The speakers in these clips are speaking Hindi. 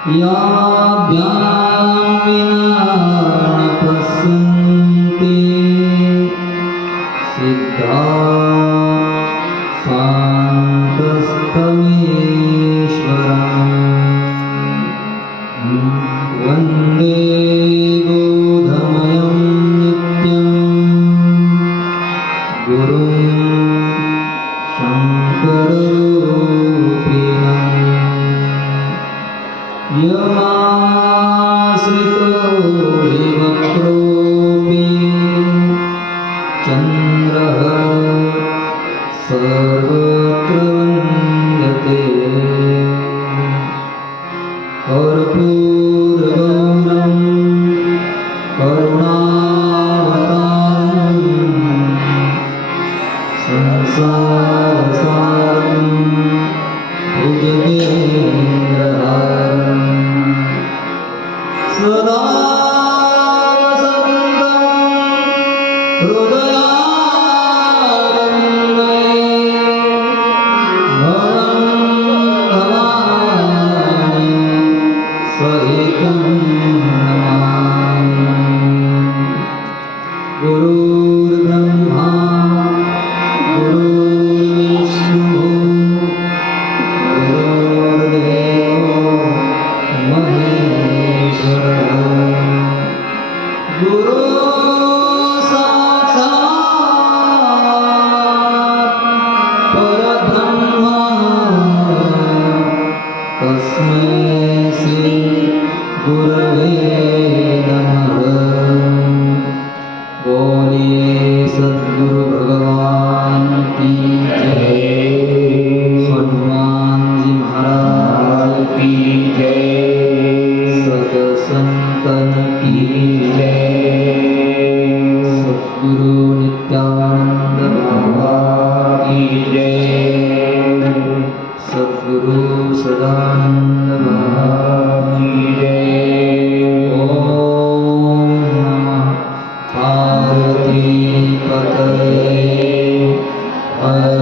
याभ्यां विना न पश्यन्ति सिद्धा शान्तस्तमेश्वरम् वन्दे बोधमयं नित्यं गुरुं शङ्कररूपिणम् यमाश्रितो हि वक्रोऽपि चन्द्रः सर्वत्र वन्द्यते कर्पूरगौरं करुणावतारं संसारसारं भुजगेन्द्रहारं सदा वसन्तं हृदयारविन्दे भवं भवानि सहितं नमामि। गुरुर्ब्रह्मा गुरुर्विष्णुः गुरुर्देवो महेश्वरः गुरु साक्षात् परब्रह्म तस्मै श्री गुरवे नमः। बोलिए सद्गुरु भगवान की जय, हनुमान जी महाराज की जय, सत संतन की जय, सद्गुरु नित्यानंद बाबा की जय, सद्गुरु सदानंद बाबा की जय। ओम नमः पार्वती पतये हर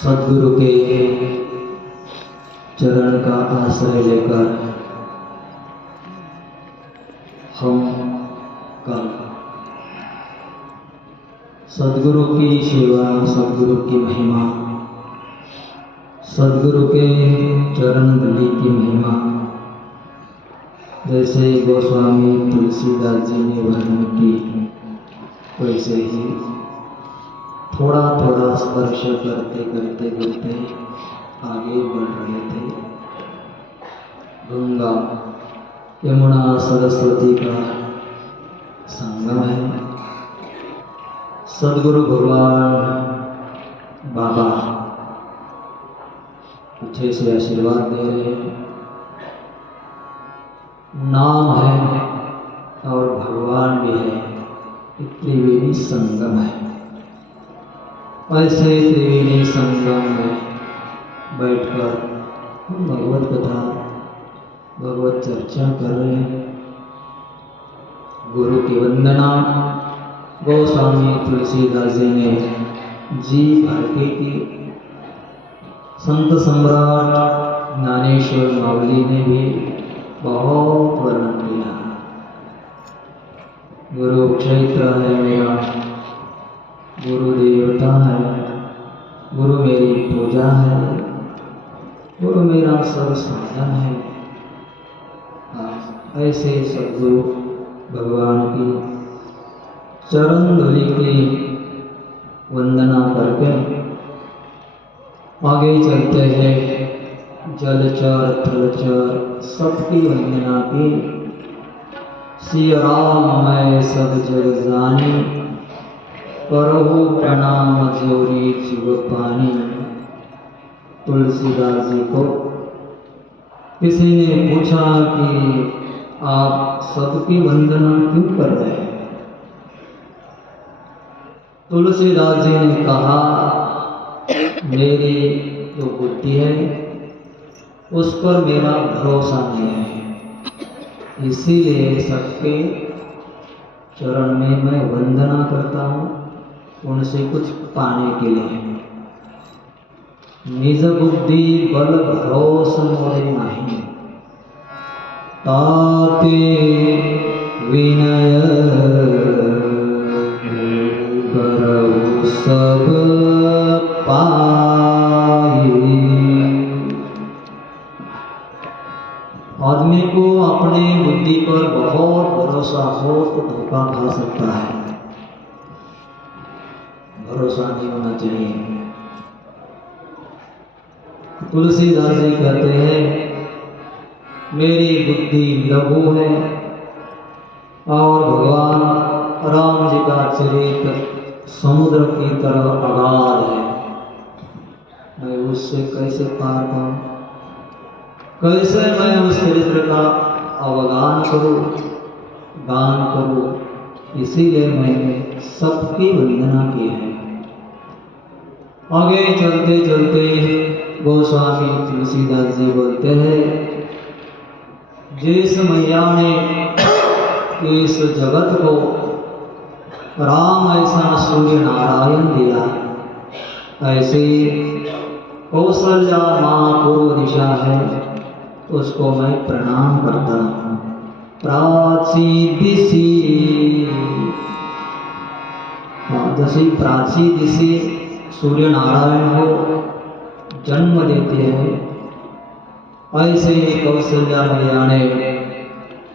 सद्गुरु के चरण का आश्रय लेकर हम कल सद्गुरु की सेवा, सद्गुरु की महिमा, सद्गुरु के चरण धूलि की महिमा जैसे गोस्वामी तुलसीदास जी ने वर्णन की वैसे ही थोड़ा थोड़ा स्पर्श करते करते करते आगे बढ़ रहे थे। गंगा यमुना सरस्वती का संगम है। सद्गुरु भगवान बाबा पीछे से आशीर्वाद दे रहे हैं। नाम है और भगवान भी है, त्रिवेणी संगम है। ऐसे त्रिवेणी संगम में बैठकर हम भगवत कथा, भगवत चर्चा कर रहे हैं। गुरु की वंदना गोस्वामी तुलसीदास जी ने जी भर के की। संत सम्राट ज्ञानेश्वर मावली ने भी बहुत वर्णन किया। गुरु क्षेत्र है मेरा, गुरु देवता है, गुरु मेरी पूजा है, गुरु मेरा सर्व साधन है। ऐसे सद्गुरु भगवान की चरण धूलि की वंदना करके आगे चलते हैं। जलचर थलचर सबकी वंदना की। सिया राम मैं सब जग जानी, करहु प्रणाम जोरी जुग पानी। तुलसीदास जी को किसी ने पूछा कि आप सबकी वंदना क्यों कर रहे हैं? तुलसीदास जी ने कहा, मेरी जो बुद्धि है उस पर मेरा भरोसा नहीं है, इसीलिए सबके चरण में मैं वंदना करता हूँ उनसे कुछ पाने के लिए। निज बुद्धि बल भरोसा मोरे नहीं, ताते विनय करहु सब पाए। आदमी को अपने बुद्धि पर बहुत भरोसा हो तो धोखा खा सकता है, भरोसा नहीं होना चाहिए। तुलसीदास जी कहते हैं मेरी बुद्धि लघु है और भगवान राम जी का चरित्र समुद्र की तरह अगाध है, मैं उससे कैसे पार पाऊं, कैसे मैं उस चरित्र का अवगान करूं, गान करूं। इसीलिए मैंने सबकी वंदना की है। आगे चलते चलते गोस्वामी तुलसीदास जी बोलते हैं जिस मैया ने इस जगत को राम ऐसा सूर्य नारायण दिया, ऐसे कौशल्या माँ पूर्व दिशा है, उसको मैं प्रणाम करता हूँ। प्राची दिशि, जैसे प्राची दिशि सूर्य नारायण को जन्म देते हैं, ऐसे ही कौशल्या मैया ने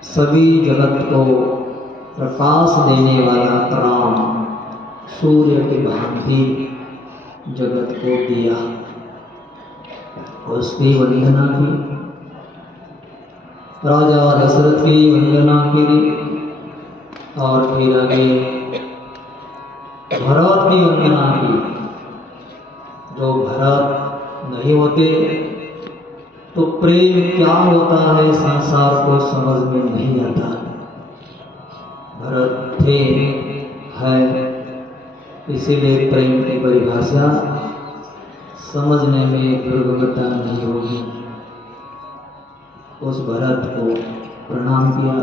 सभी जगत को प्रकाश देने वाला राम सूर्य की भांति जगत को दिया, उसकी वंदना की। राजा दशरथ की वंदना की और फिर आगे भरत की वंदना की। जो भरत नहीं होते तो प्रेम क्या होता है संसार को समझ में नहीं आता। भरत थे है, इसीलिए प्रेम की परिभाषा समझने में दुर्गमता नहीं होगी। उस भरत को प्रणाम किया,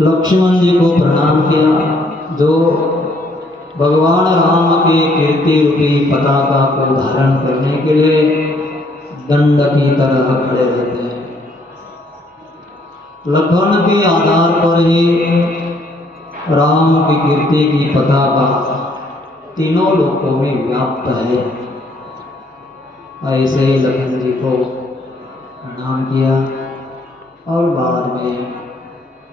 लक्ष्मण जी को प्रणाम किया जो भगवान राम के कीर्ति रूपी पताका को धारण करने के लिए दंड की तरह खड़े रहते हैं। लखन के आधार पर ही राम की कीर्ति की पताका तीनों लोकों में व्याप्त है। ऐसे ही लखन जी को प्रणाम किया और बाद में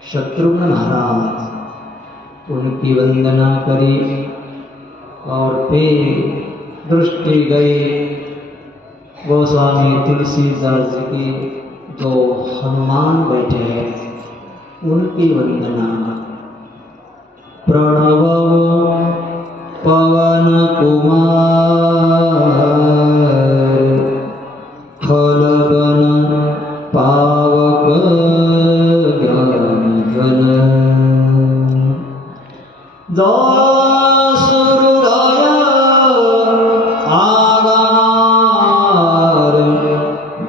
शत्रुघ्न महाराज उनकी वंदना करी और फिर दृष्टि गई गोस्वामी तुलसीदास जी की जो हनुमान बैठे हैं उनकी वंदना। प्रणव पवन कुमार फलगन पावक ज्ञान घन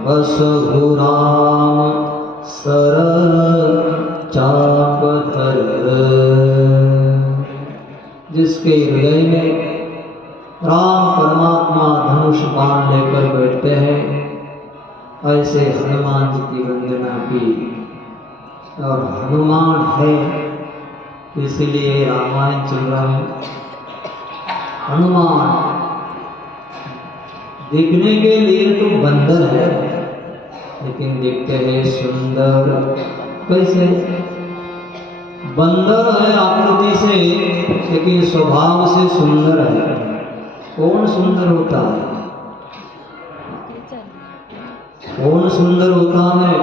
बसहु राम सर चाप धर। जिसके हृदय में राम परमात्मा धनुष बाण लेकर बैठते हैं, ऐसे हनुमान जी की वंदना की। और हनुमान है इसलिए रामायण चल रहा है। हनुमान दिखने के लिए तो बंदर है, लेकिन दिखते हैं सुंदर। कैसे? बंदर है आकृति से, लेकिन स्वभाव से सुंदर है। कौन सुंदर होता है? कौन सुंदर होता है?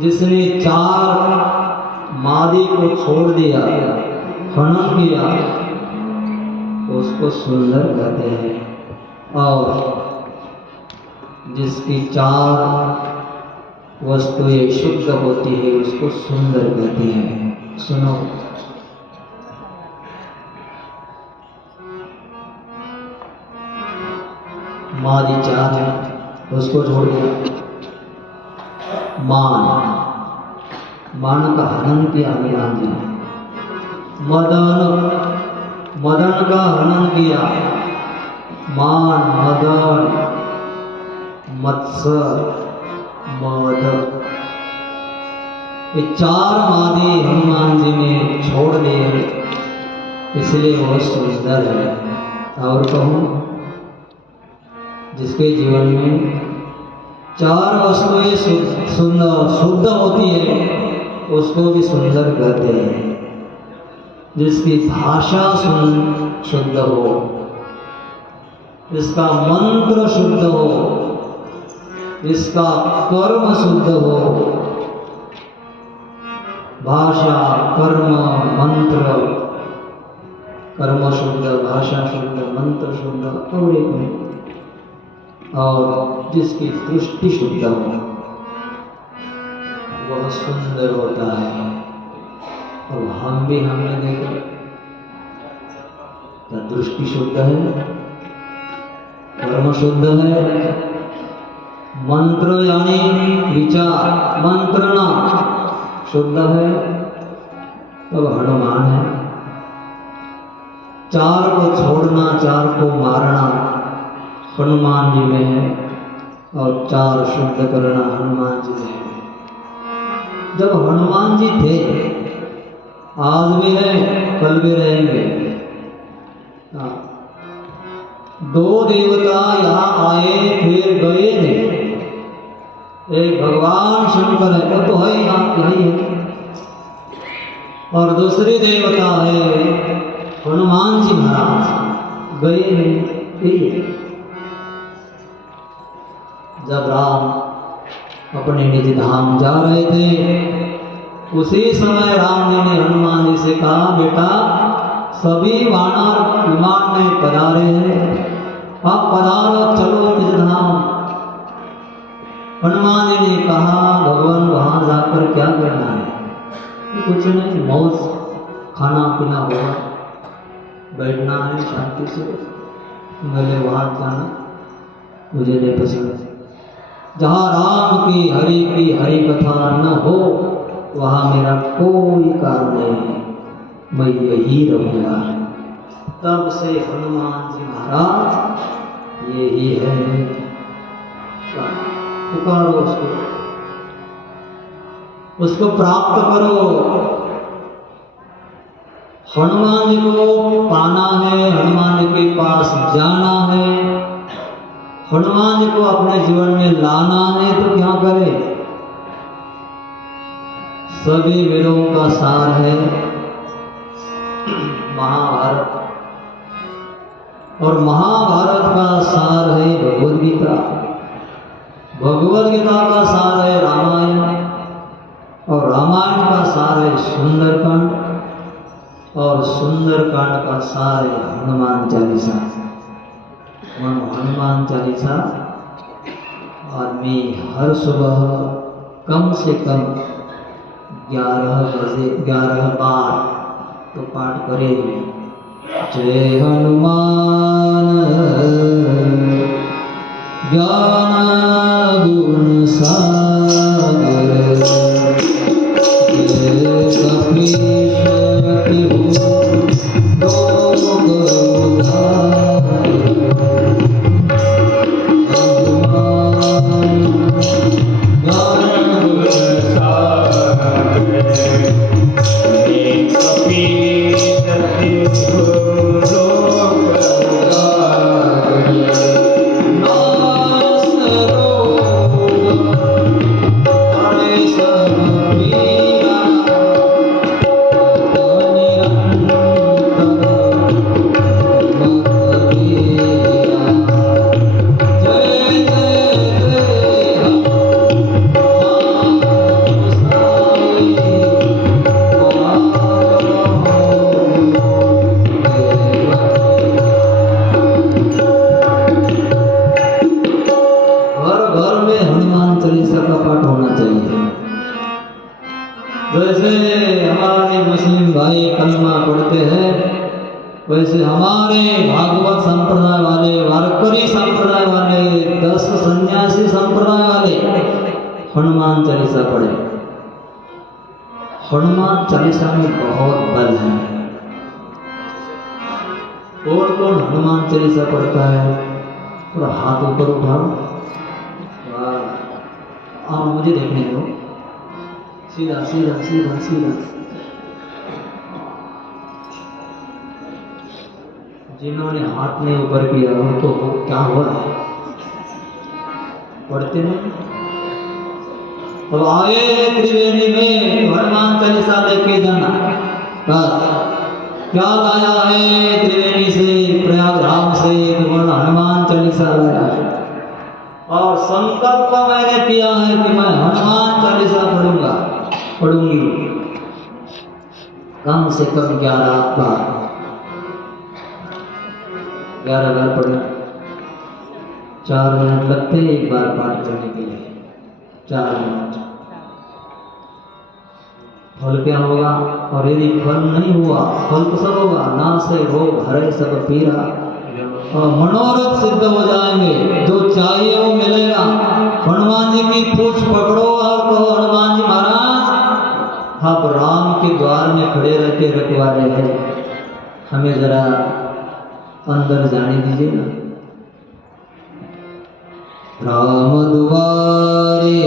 जिसने 4 मादी को छोड़ दिया, हनन किया, उसको सुंदर कहते हैं। और जिसकी 4 वस्तुएं शुद्ध होती है उसको सुंदर कहते हैं। सुनो, मादी 4 है, उसको छोड़ दिया। मान, मान का हनन किया हनुमान जी ने। मदन का हनन किया। मान, मदन, मत्स्य, मद, ये 4 मादे हनुमान जी ने छोड़ दिए, इसलिए वो सुंदर है। और कहूँ, जिसके जीवन में 4 वस्तुएं शुद्ध होती है उसको भी सुंदर कहते हैं। जिसकी भाषा शुद्ध हो, जिसका मंत्र शुद्ध हो, जिसका कर्म शुद्ध हो, भाषा, कर्म, मंत्र, कर्म शुद्ध, भाषा शुद्ध, मंत्र शुद्ध, और एक और जिसकी दृष्टि शुद्ध हो वह सुंदर होता है। और हमने देखा क्या दृष्टि शुद्ध है, कर्म शुद्ध है, मंत्र यानी विचार, मंत्रणा शुद्ध है, तब हनुमान है। 4 को छोड़ना, 4 को मारना हनुमान जी में है, और 4 शुद्ध करना हनुमान जी में है। जब हनुमान जी थे, आज भी है, कल भी रहेंगे। 2 देवता यहाँ आए फिर गए नहीं। एक भगवान शंकर है, वो तो है यही है, और दूसरी देवता है हनुमान जी महाराज, गए नहीं। जब राम अपने निज धाम जा रहे थे, उसी समय राम जी ने हनुमान जी से कहा, बेटा सभी वानर विमान में पधारे हैं, आप पधारो, चलो निज धाम। हनुमान जी ने कहा, भगवान वहां जाकर क्या करना है? कुछ नहीं, मौज, खाना पीना होगा, बैठना है शांति से। मेरे वहां जाना मुझे नहीं पसंद। जहाँ राम की हरि कथा न हो वहाँ मेरा कोई काम नहीं है, मैं यही रहूँगा। तब से हनुमान जी महाराज यही है। पुकारो उसको प्राप्त करो। हनुमान जी को पाना है, हनुमान जी के पास जाना है, हनुमान जी को अपने जीवन में लाना है, तो क्या करें? सभी वेदों का सार है महाभारत, और महाभारत का सार है भगवद गीता, भगवद गीता का सार है रामायण, और रामायण का सार है सुंदरकांड, और सुंदरकांड का सार है हनुमान चालीसा। हनुमान चालीसा आदमी हर सुबह कम से कम 11 बार तो पाठ करेंगे। जय हनुमान ज्ञान गुण सागर, जय कपीश वैसे हमारे भागवत संप्रदाय वाले, वारकरी संप्रदाय वाले, 10 सन्यासी संप्रदाय वाले हनुमान चालीसा पढ़े। हनुमान चालीसा में बहुत बल है। कौन कौन हनुमान चालीसा पढ़ता है? थोड़ा हाथ ऊपर उठाओ। हाँ, मुझे देखने दो। सीधा सीधा सीधा सीधा। जिन्होंने हाथ में ऊपर किया उनको क्या हुआ? पढ़ते नहीं। अब आए त्रिवेणी में हनुमान चालीसा लेके जाना। बस क्या लाया है त्रिवेणी से, प्रयागराज से हनुमान चालीसा लाया है। और संकल्प मैंने किया है कि मैं हनुमान चालीसा पढ़ूंगी कम से कम 11 बार। 11 बार पढ़ना। 4 मिनट लगते हैं एक बार पाठ करने के लिए। 4 मिनट। फल क्या होगा? और यदि फल नहीं हुआ, फल तो सब होगा। ना से रोग हरे सब पीरा, और मनोरथ सिद्ध हो जाएंगे। जो चाहिए वो मिलेगा। हनुमान जी की पूछ पकड़ो और कहो, हनुमान जी महाराज आप राम के द्वार में खड़े रहते रखवाले हैं, हमें जरा अंदर जाने दीजिए ना। राम द्वारे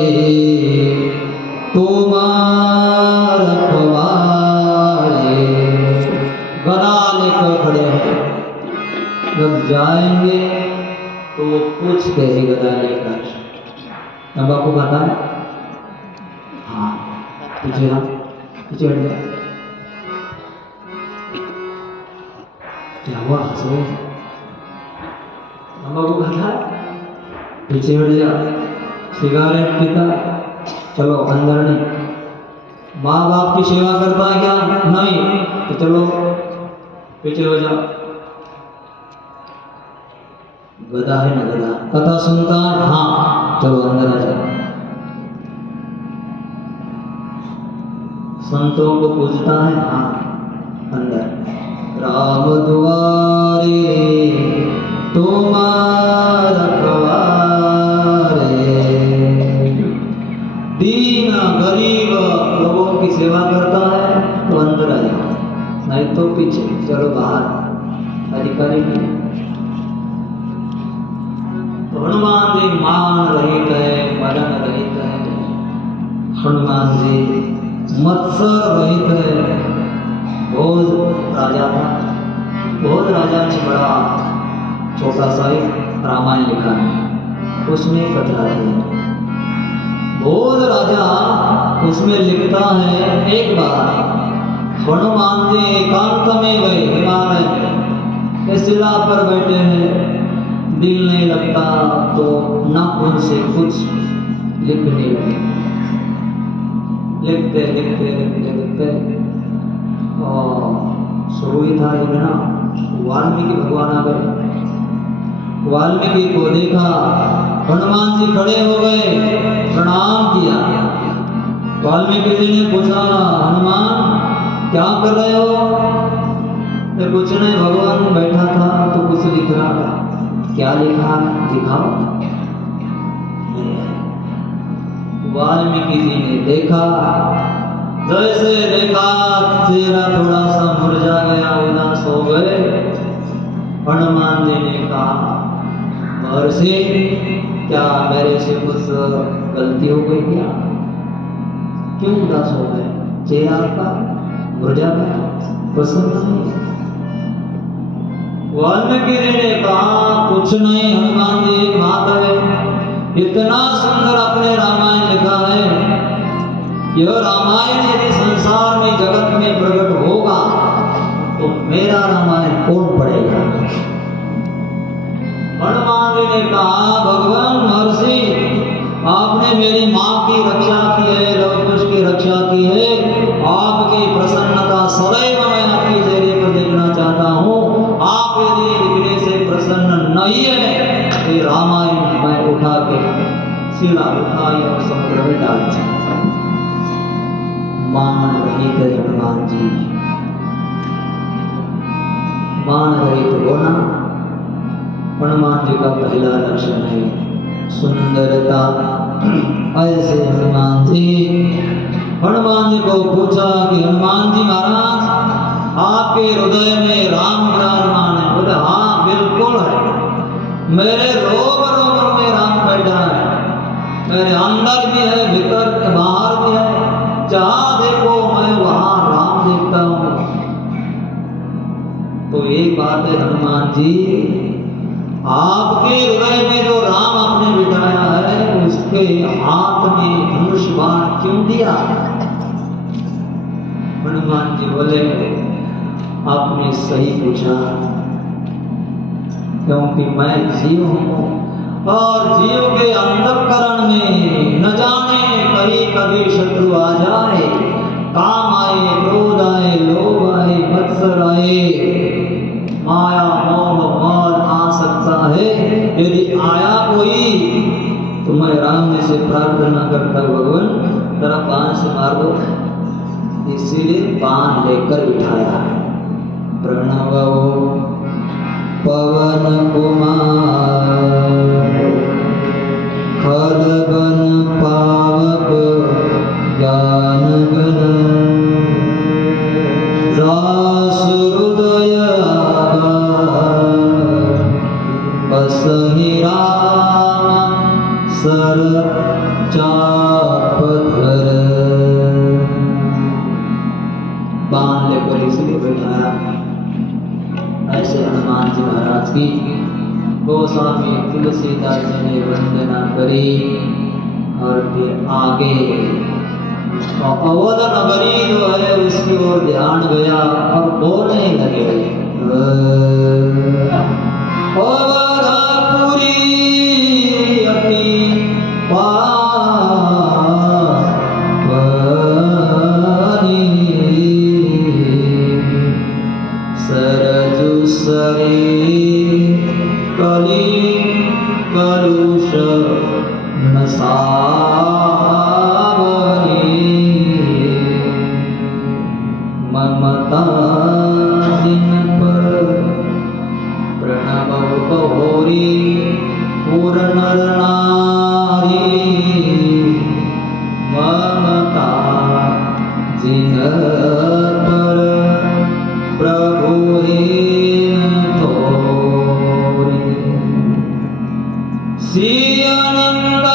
तुम्हार रखवाले, गदा लेकर खड़े हैं। जब जाएंगे तो वो पूछते हैं गदा लेकर, तंबाकू खाता है? हाँ, पीछे हट जा। क्या हुआ? हंसो। तंबाकू खाता है? पीछे हट जा। सिगारेट पीता? चलो अंदर नहीं। माँ बाप की सेवा करता है क्या? नहीं, तो चलो पीछे हो जाओ। गधा है ना गधा? कथा सुनता है? हाँ, चलो अंदर आ जाओ। संतों को पूजता है? हाँ, अंदर। राम द्वारे तुम्हार रखवारे, दीन गरीब लोगों की सेवा करता है तो अंदर आ जाओ, नहीं तो पीछे चलो बाहर। अधिकारी नहीं। तो हनुमान जी मान रहित है, मदन रहित है। हनुमान जी मत्सर रहित है। भोज राजा था। भोज राजा ने बड़ा छोटा सा एक रामायण लिखा है, उसमें कथा है। भोज राजा उसमें लिखता है, एक बार हनुमान जी एकांत में गए हिमालय में, शिला पर बैठे हैं, दिल नहीं लगता तो नाखून से कुछ लिखने लगे। लिखते लिखते लिखते लिखते और शुरू ही था लिखना। वाल्मीकि भगवान आ गए। वाल्मीकि को देखा, हनुमान जी खड़े हो गए, प्रणाम किया। वाल्मीकि जी ने पूछा, हनुमान क्या कर रहे हो? तो कुछ नहीं, भगवान बैठा था तो कुछ लिख रहा था। क्या लिखा? दिखाओ। वाल्मीकि जी ने देखा, जैसे देखा चेहरा थोड़ा सा मुरझा गया, उदास हो गए। हनुमान जी ने कहा, महर्षि क्या मेरे से कुछ गलती हो गई क्या? क्यों उदास हो गए? चेहरा आपका मुरझा गया, प्रसन्न नहीं? वाल्मीकि जी ने कहा, कुछ नहीं हनुमान जी, बात है, इतना सुंदर अपने रामायण लिखा है। यह रामायण यदि संसार में जगत में प्रकट होगा तो मेरा रामायण कौन पढ़ेगा? हनुमान जी ने कहा, भगवान महर्षि आपने मेरी माँ की रक्षा की है, लवकुश की रक्षा की है। आपकी प्रसन्नता सदैव मैं आपके चेहरे पर देखना चाहता हूँ। आप यदि लिखने से प्रसन्न नहीं है तो रामायण मैं उठा के सीधा उठाई और समुद्र में डाल दिया। मान रहित हनुमान जी, मान रहित होना हनुमान जी का पहला लक्षण है। सुंदरता। ऐसे हनुमान जी हनुमान जी को पूछा कि हनुमान जी महाराज आपके हृदय में राम विराजमान है? बोले हाँ बिल्कुल है, मेरे रोम रोम में राम बैठा है, मेरे अंदर भी है, भीतर बाहर भी है, जहां देखो मैं वहां राम देखता हूं। तो एक बात है हनुमान जी, आपके हृदय में जो राम आपने बिठाया है उसके हाथ में धनुष बाण क्यों दिया? हनुमान जी बोले आपने सही पूछा, क्योंकि मैं जीव हूं और जीव के अंतःकरण में न जाने कहीं कभी शत्रु आ जाए, काम आए, क्रोध आए, लोभ आए, मत्सर आए, माया मोह मद आ सकता है। यदि आया कोई तो मैं राम जी से प्रार्थना करता भगवान तेरा बाण से मार दो, इसीलिए बाण लेकर बिठाया। प्रणव पवन कुमार खलबन पावक ज्ञान गण हृदय बसहि राम सर चाप धर। बाण लेकर इसलिए बैठाया। ऐसे हनुमान जी महाराज की गोस्वामी तुलसीदास जी ने वंदना करी और फिर आगे अवध नगरी जो है उसकी ओर ध्यान गया और बोलने लगे अवधपुरी अति पावनी सरजु सरी कली कलुष नसावनी ममता जिन पर प्रणव कहोरी पूर्ण नारी ममता जिन पर प्रभु श्री आनंद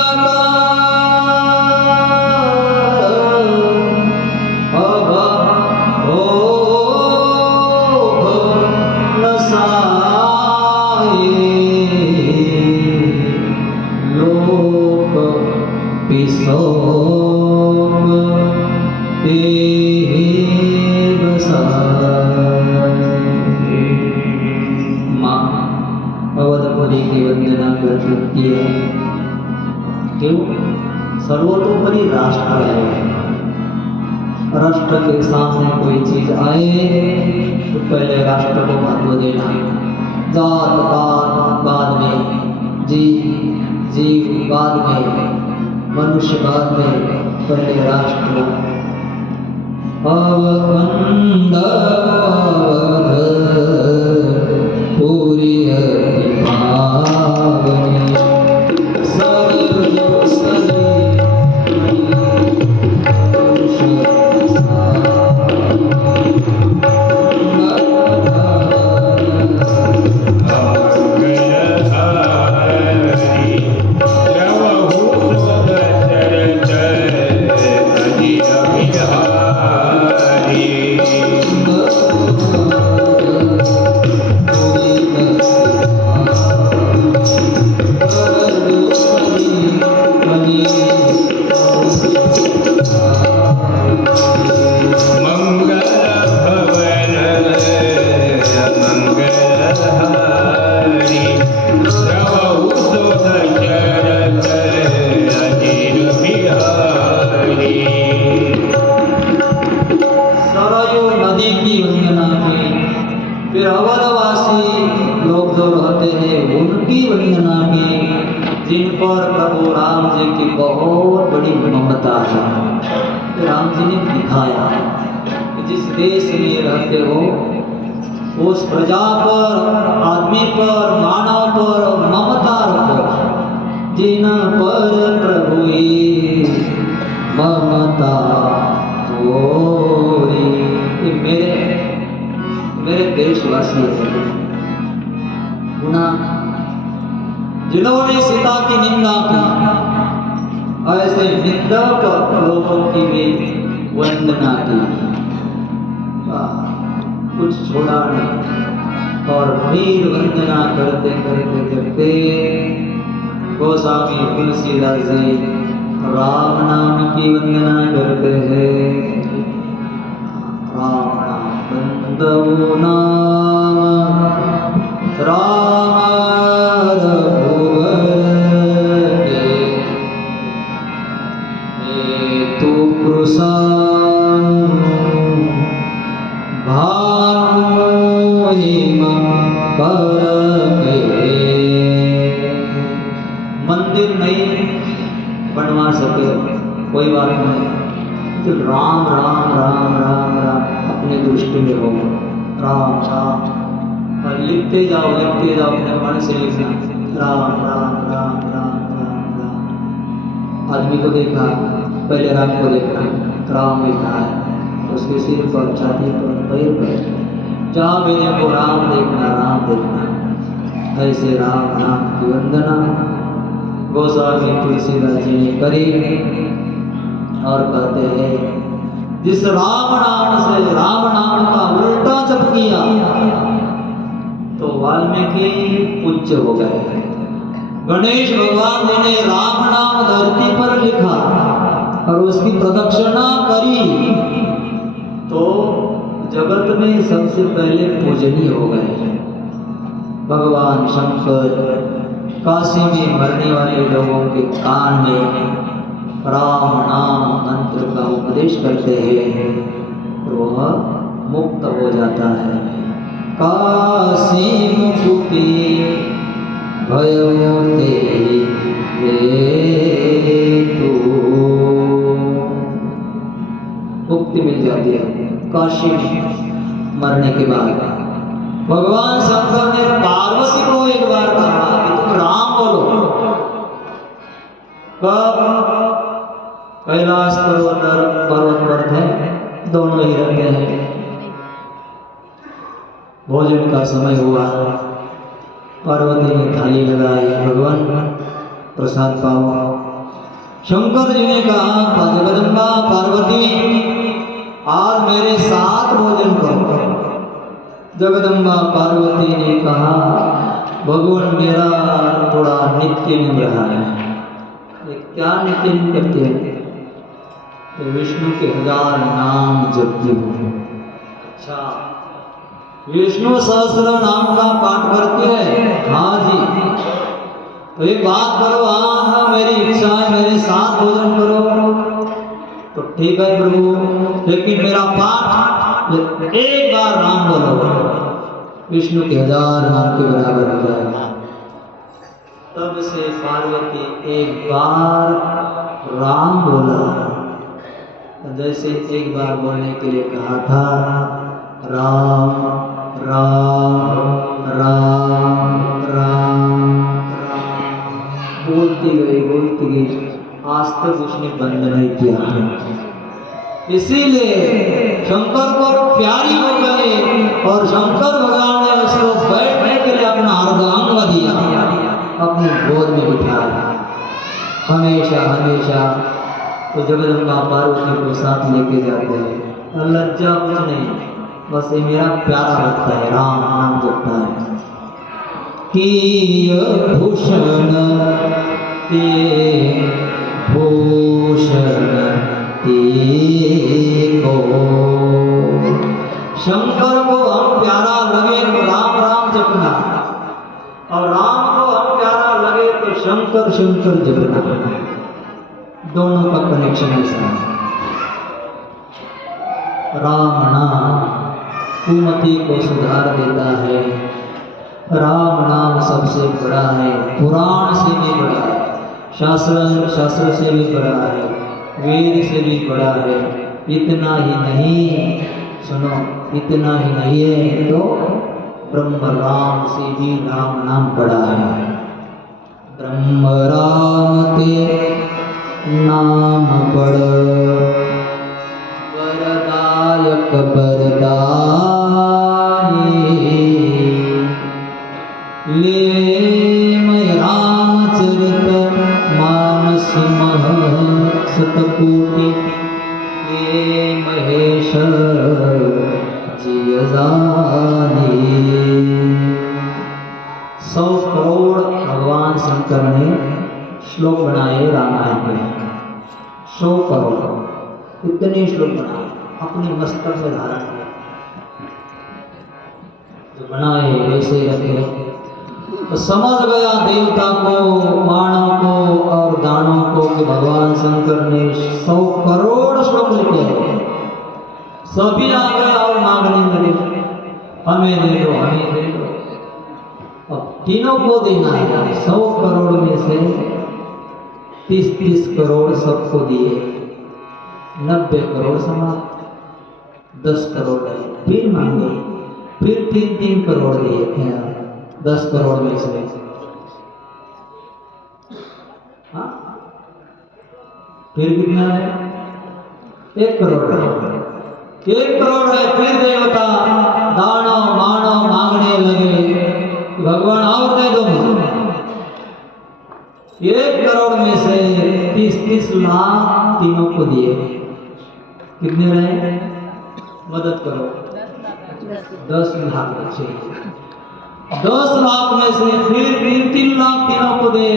लोक अवधपुरी की वंदना कर चुकी है। क्यों? सर्वतोपरि राष्ट्र है। राष्ट्र के सामने कोई चीज आए तो पहले राष्ट्र को महत्व देना, जात पात बाद में, जीव बाद में, मनुष्य बाद में, पहले राष्ट्र। अवंद पूरी फिर अवधवासी लोग जो रहते हैं उनकी वंदना की, जिन पर प्रभु राम जी की बहुत बड़ी ममता है। तो राम जी ने दिखाया कि जिस देश में रहते हो उस प्रजा पर, आदमी पर, मानव पर ममता रखो, जिन पर प्रभु ममता ब्रजवासी है गुना, जिन्होंने सीता की निंदा की, ऐसे निंदक लोगों की भी वंदना की, कुछ छोड़ा नहीं। और वीर वंदना करते करते करते गोस्वामी तुलसीदास जी राम नाम की वंदना करते हैं। राम नाम बंदो नाम राम रघुवर के, हेतु कृषानु भानु हिम पर के। मंदिर नहीं बनवा सके कोई बात नहीं, तो राम राम राम राम राम अपने दृष्टि में हो, राम राम, और लिखते जाओ अपने मन से लिखना, राम राम राम राम राम राम। आदमी को देखा, पहले राम को देखना, राम लिखा है उसके सिर पर, छाती पर, पैर पर, जहाँ भी देखो राम देखना, राम देखना। ऐसे राम नाम की वंदना गोस्वामी तुलसीदास जी ने करी और कहते हैं जिस राम नाम से राम नाम का उल्टा जप किया तो वाल्मीकि पूज्य हो गए। गणेश भगवान जी ने राम नाम धरती पर लिखा और उसकी प्रदक्षिणा करी तो जगत में सबसे पहले पूजनीय हो गए। भगवान शंकर काशी में मरने वाले लोगों के कान में राम नाम मंत्र का उपदेश करते हैं तो वह मुक्त हो जाता है। काशी मुक्ति भयते मुक्ति मिल जाती है काशी में मरने के बाद। भगवान शंकर ने पार्वती को एक बार कहा कि तुम राम बोलो। कैलाश पर्वत पर थे, दोनों ही रहते हैं। भोजन का समय हुआ, पार्वती ने थाली लगाई, भगवान प्रसाद पाओ। शंकर जी ने कहा जगदम्बा पार्वती आज मेरे साथ भोजन करो। जगदम्बा पार्वती ने कहा भगवान मेरा थोड़ा नित्य नियम रहा है। क्या नित्य नियम करते हैं? तो विष्णु के 1000 नाम जपती हूँ। अच्छा, विष्णु सहस्त्र नाम का पाठ करती है? हाँ जी। तो एक बात करो, हाँ मेरी इच्छा है मेरे साथ भोजन करो। तो ठीक है प्रभु, लेकिन मेरा पाठ एक बार राम बोलो, विष्णु के 1000 नाम के बराबर हो जाएगा। तब से पार्वती एक बार राम बोला। जैसे एक बार बोलने के लिए कहा था, राम राम राम राम बोलती गई, आज तक उसने बंद नहीं किया। इसीलिए शंकर को प्यारी हो गई और शंकर भगवान ने उसको बैठने के लिए अपना अर्धांग दिया, अपनी गोद में बिठाया। हमेशा हमेशा तो जगदम्बा पार्वती को साथ लेके जाते हैं। लज्जा कुछ नहीं, बस ये मेरा प्यारा भक्त है, राम नाम जपता है। कि भूषण ते भूषण को शंकर को हम प्यारा लगे तो राम राम जपना, और राम को हम प्यारा लगे तो शंकर शंकर जपना। दोनों का कनेक्शन ऐसा है। राम नाम कुमति को सुधार देता है। राम नाम सबसे बड़ा है, पुराण से भी बड़ा है, शास्त्र से भी बड़ा है, वेद से भी बड़ा है। इतना ही नहीं, सुनो, इतना ही नहीं है तो ब्रह्म राम से भी राम नाम बड़ा है। ब्रह्म राम के नाम बड़ वरदायक वरदानी, महेश जिय जानी। 100 करोड़ भगवान शंकर ने श्लोक बनाए रामायण में। 100 करोड़ इतने श्लोक बनाए, अपने मस्तक में धारण किया, जो बनाए वैसे रखे। तो समझ गया देवता को, मानव को और दानों को कि भगवान शंकर ने 100 करोड़ श्लोक लिखे हैं। सभी आ गए और मांगने लगे, हमें दे दो, हमें दे दो। अब तीनों को देना है। 100 करोड़ में से 30-30 करोड़ सबको दिए, 90 करोड़ समाप्त, 10 करोड़ गए। फिर मांगे, फिर 3-3 करोड़ दिए, 10 करोड़ में से। हाँ, फिर कितना है? 1 करोड़ है। 1 करोड़ है। फिर देवता दानव मानव मांगने लगे, भगवान और दे दो मुझे। 1 करोड़ में से 30-30 लाख तीनों को दिए। कितने रहे? मदद करो। 10 लाख बचे। 10 लाख में से फिर 3 लाख तीनों को दे,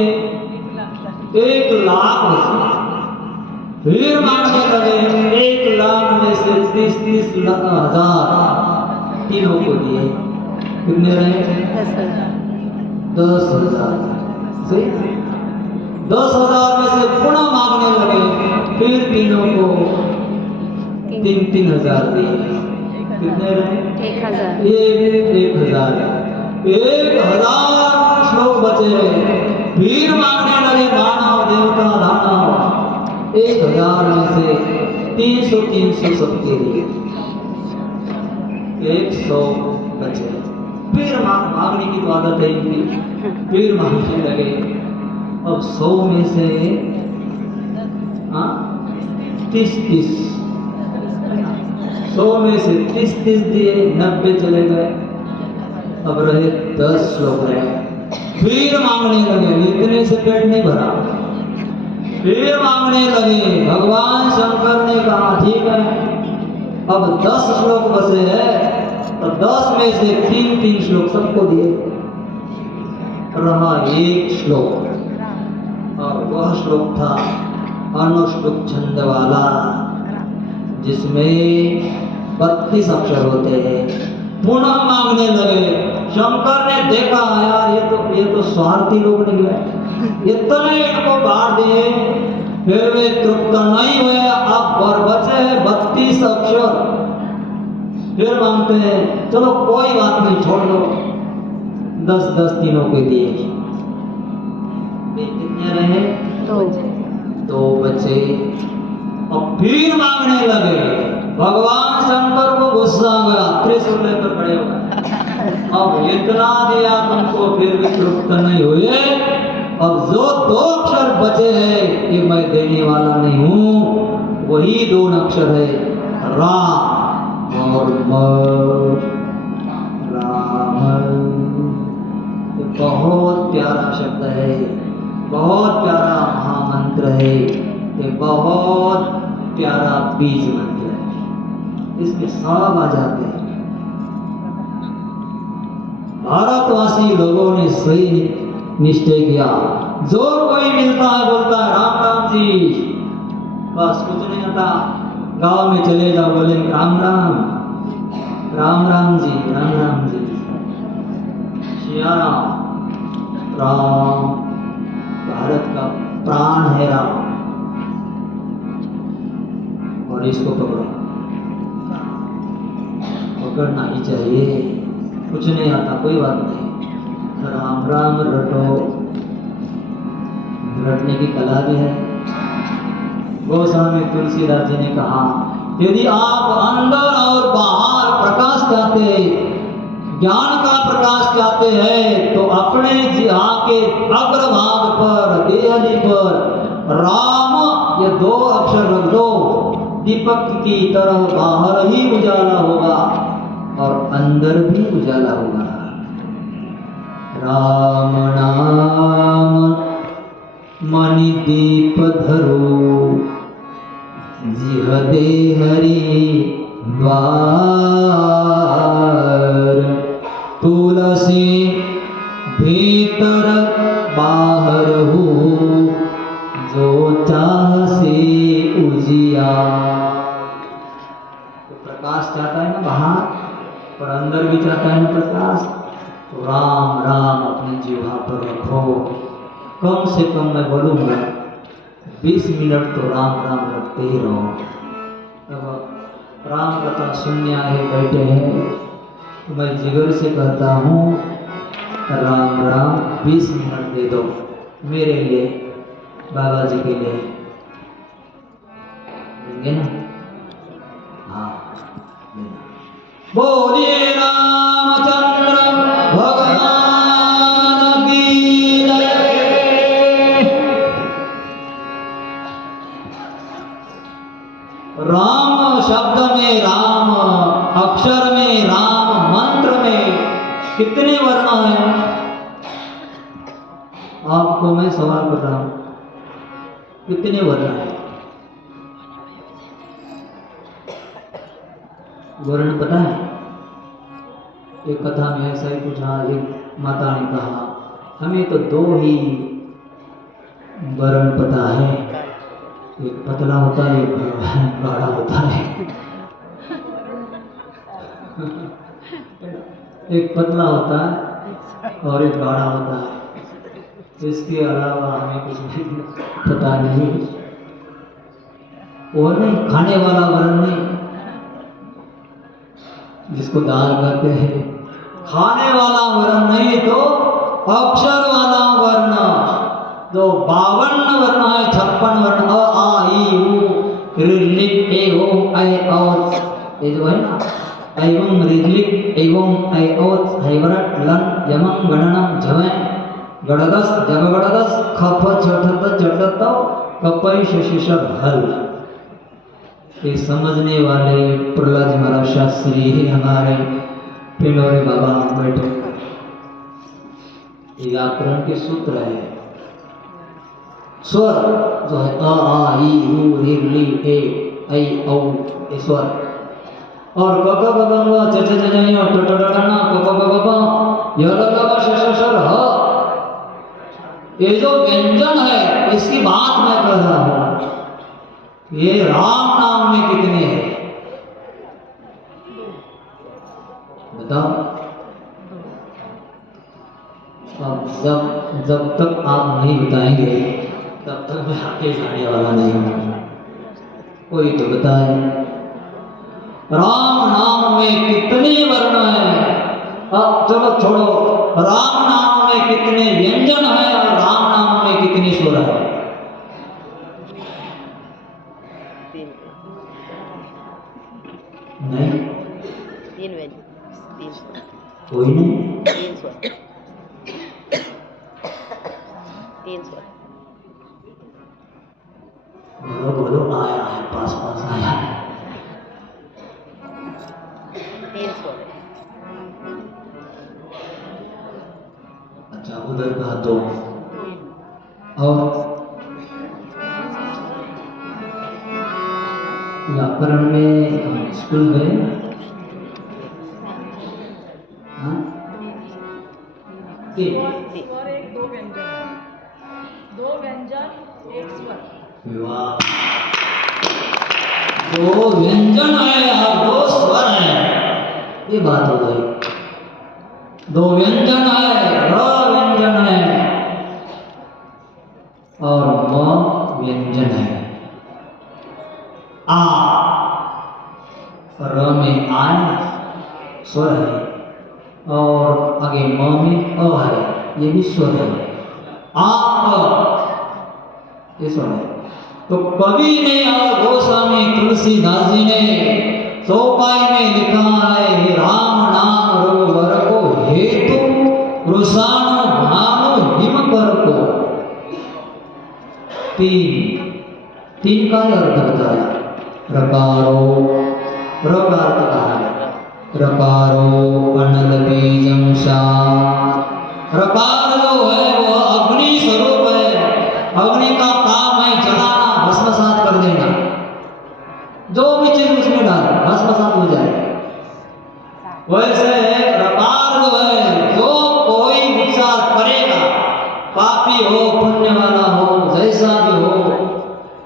1 लाख बचे। फिर मांगने लगे, 1 लाख में से 30-30 हजार तीनों को दिए। कितने रहे? 10,000। 10,000 में से पुनः मांगने लगे, फिर तीनों को 3-3 हजार दिए। कितने रहे? 1,000। 1,000 श्लोक बचे। फिर मांगने लगे मानव देवता दानव, 1,000 में से 300 सबके दिए, 100 बचे। फिर मांगने की तो आदत है इनकी, फिर मांगने लगे। अब 100 में से 30-30, 100 में से 30-30 दिए, 90 चले गए। अब रहे 10 श्लोक रहे। फिर मांगने लगे, इतने से पेट नहीं भरा। फिर मांगने लगे, भगवान शंकर ने कहा ठीक है, अब 10 श्लोक बचे हैं, तो 10 में से 3-3 श्लोक सबको दिए। रहा 1 श्लोक, और वह श्लोक था अनुष्टुप छंद वाला, जिसमें 32 अक्षर होते हैं। पुनः मांगने लगे। शंकर ने देखा, यार ये तो स्वार्थी लोग निकले, इतने इनको बांट दिए, फिर वे तृप्त नहीं हुए। अब और बचे हैं 32 अक्षर। फिर मांगते हैं, चलो कोई बात नहीं, छोड़ दो। 10-10 तीनों को दिए। कितने रहे? 2 बचे। अब फिर मांगने लगे। भगवान शंकर को गुस्सा आ गया, त्रिशूल लेकर खड़े हो गए। अब इतना दिया तुमको, फिर भी तृप्त नहीं हुए। अब जो 2 अक्षर बचे हैं, ये मैं देने वाला नहीं हूं। वही 2 अक्षर है, रा और म। राम बहुत प्यारा शब्द है, बहुत प्यारा महामंत्र है, ये बहुत प्यारा बीज मंत्र है। इसमें सब आ जाते हैं। भारतवासी लोगों ने सही निश्चय किया। जो कोई मिलता है बोलता है राम राम जी, बस कुछ नहीं आता। गांव में चले जाओ, बोले राम राम, राम राम जी, राम राम जी, श्री राम। राम भारत का प्राण है, राम, और इसको पकड़ो। पकड़ना ही चाहिए, कुछ नहीं आता कोई बात नहीं, राम राम रटो। रटने की कला भी है। गोस्वामी तुलसीदास जी ने कहा, यदि आप अंदर और बाहर प्रकाश चाहते हैं, ज्ञान का प्रकाश चाहते हैं, तो अपने जिहा के अग्रभाग पर, देहली पर राम ये 2 अक्षर रख दो। दीपक की तरह बाहर ही उजाला होगा और अंदर भी उजाला होगा। राम नाम मणि दीप धरो, जिहदे हरि द्वार तुलसी भीतर बाहर हो जो चाह से उजिया। तो प्रकाश चाहता है ना बाहर, और अंदर भी चाहता है ना प्रकाश। तो राम राम अपने जीवा पर रखो। कम से कम मैं बोलूँगा 20 मिनट तो राम राम रखते ही रहो। अब राम कथा सुनने आए बैठे हैं तो मैं जिगर से कहता हूँ राम राम 20 मिनट दे दो मेरे लिए, बाबा जी के लिए। देंगे ना? हाँ देना। बोलिए रामचंद्र भगवान की जय। राम शब्द में राम, अक्षर में राम, मंत्र में कितने वर्ण हैं? आपको मैं सवाल कर रहा हूं, कितने वर्ण हैं? वर्ण पता है? एक कथा में ऐसा ही पूछा, एक माता ने कहा हमें तो 2 ही वर्ण पता है, एक पतला होता है एक गाढ़ा होता है। एक पतला होता है और एक गाढ़ा होता है, इसके अलावा हमें कुछ नहीं पता नहीं। और नहीं खाने वाला वर्ण नहीं, जिसको दाल कहते हैं, खाने वाला वर्ण नहीं तो अक्षर वाला वर्ण। जो 52 वर्ण है, 56 वर्ण, अ आ ई उ ऋलिक ए ओ ऐ औ, ये जो है ना एवं ऋलिक एवं ऐ औ हैवरट लन यमं गणनम झवै गड़दस जगगड़दस खप छठत जटत कपै शशिशर हल। ये समझने वाले प्रहलाद महाराज शास्त्री हमारे पिंडोरे बाबा बैठे, ये व्याकरण के सूत्र है। स्वर जो है अ आ ई उ ऋ ली ए ऐ औ, ये स्वर। और क क ग ग ङ च च ज ज ञ ट ट ड ढ ण प प प प प य ल ल व श श श र ह, ये जो व्यंजन है इसकी बात मैं कर रहा हूं। ये राम नाम में कितने हैं बताओ? अब जब तक आप नहीं बताएंगे तब तक मैं आगे जाने वाला नहीं हूं। कोई तो बताए राम नाम में कितने वर्ण हैं? अब चलो छोड़ो, राम नाम में कितने व्यंजन है और राम नाम में कितनी स्वर है? नहीं, 3 व्यंजन, 3 कोई नहीं, 3 स्वर, 3 स्वर। बोलो बोलो, आया है पास पास आया है। 3 स्वर। अच्छा उधर कहा 2 और व्याकरण में स्कूल गए ना? हाँ? स्वर 1 2 व्यंजन, 2 व्यंजन 1 स्वर। वाह, 2 व्यंजन है और 2 स्वर है, ये बात हो गई। 2 व्यंजन है, र व्यंजन है और म व्यंजन है। आ, र में आय स्वर है और आगे म में अ है, ये भी स्वर है। आ ये स्वर है। तो कवि ने और गोस्वामी तुलसीदास जी ने चौपाई में लिखा है, राम नाम रोवर को हेतु कृषाणु भानु हिम कर को। 3 का अर्थ बताया। रकारो, र का अर्थ कहा है रकारो अनल बीजम शांत। रकार जो है वो अग्नि स्वरूप है, अग्नि का काम है जलाना, भस्मसात कर देना। उसमें डाल, भस्मसात हो जाए। वैसे रकार जो है, जो कोई उच्चार करेगा, पापी हो पुण्य वाला हो जैसा भी हो,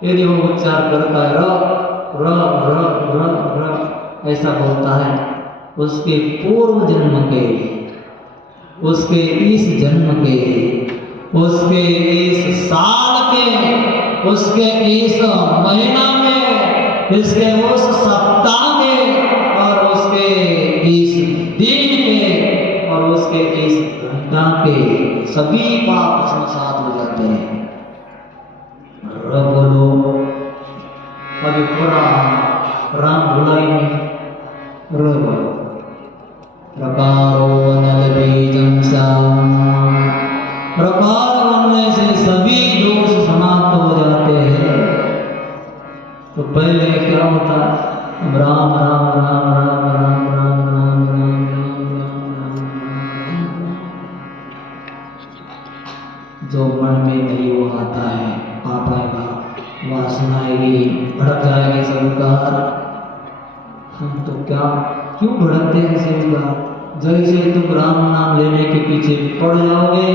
यदि वो उच्चार करता है र र र र ऐसा बोलता है, उसके पूर्व जन्म के, उसके इस जन्म के, उसके इस साल के, उसके इस महीना में, इसके उस सप्ताह के, और उसके इस दिन के, और उसके इस घंटा के सभी पाप भस्मसात हो जाते हैं। र बोलो, अभी पूरा राम भुलाई नहीं, र बोलो। रकारो अनल बीजं साम, रकार बनने से सभी दोष समाप्त हो जाते हैं। तो पहले क्या होता है, राम राम राम राम राम राम राम राम राम राम, जो मन में नहीं वो आता है, आ पाएगा, वासना आएगी, भड़क जाएगी संस्कार। हम तो क्या क्यों भड़कते हैं संस्कार? जैसे तुम राम नाम लेने के पीछे पड़ जाओगे,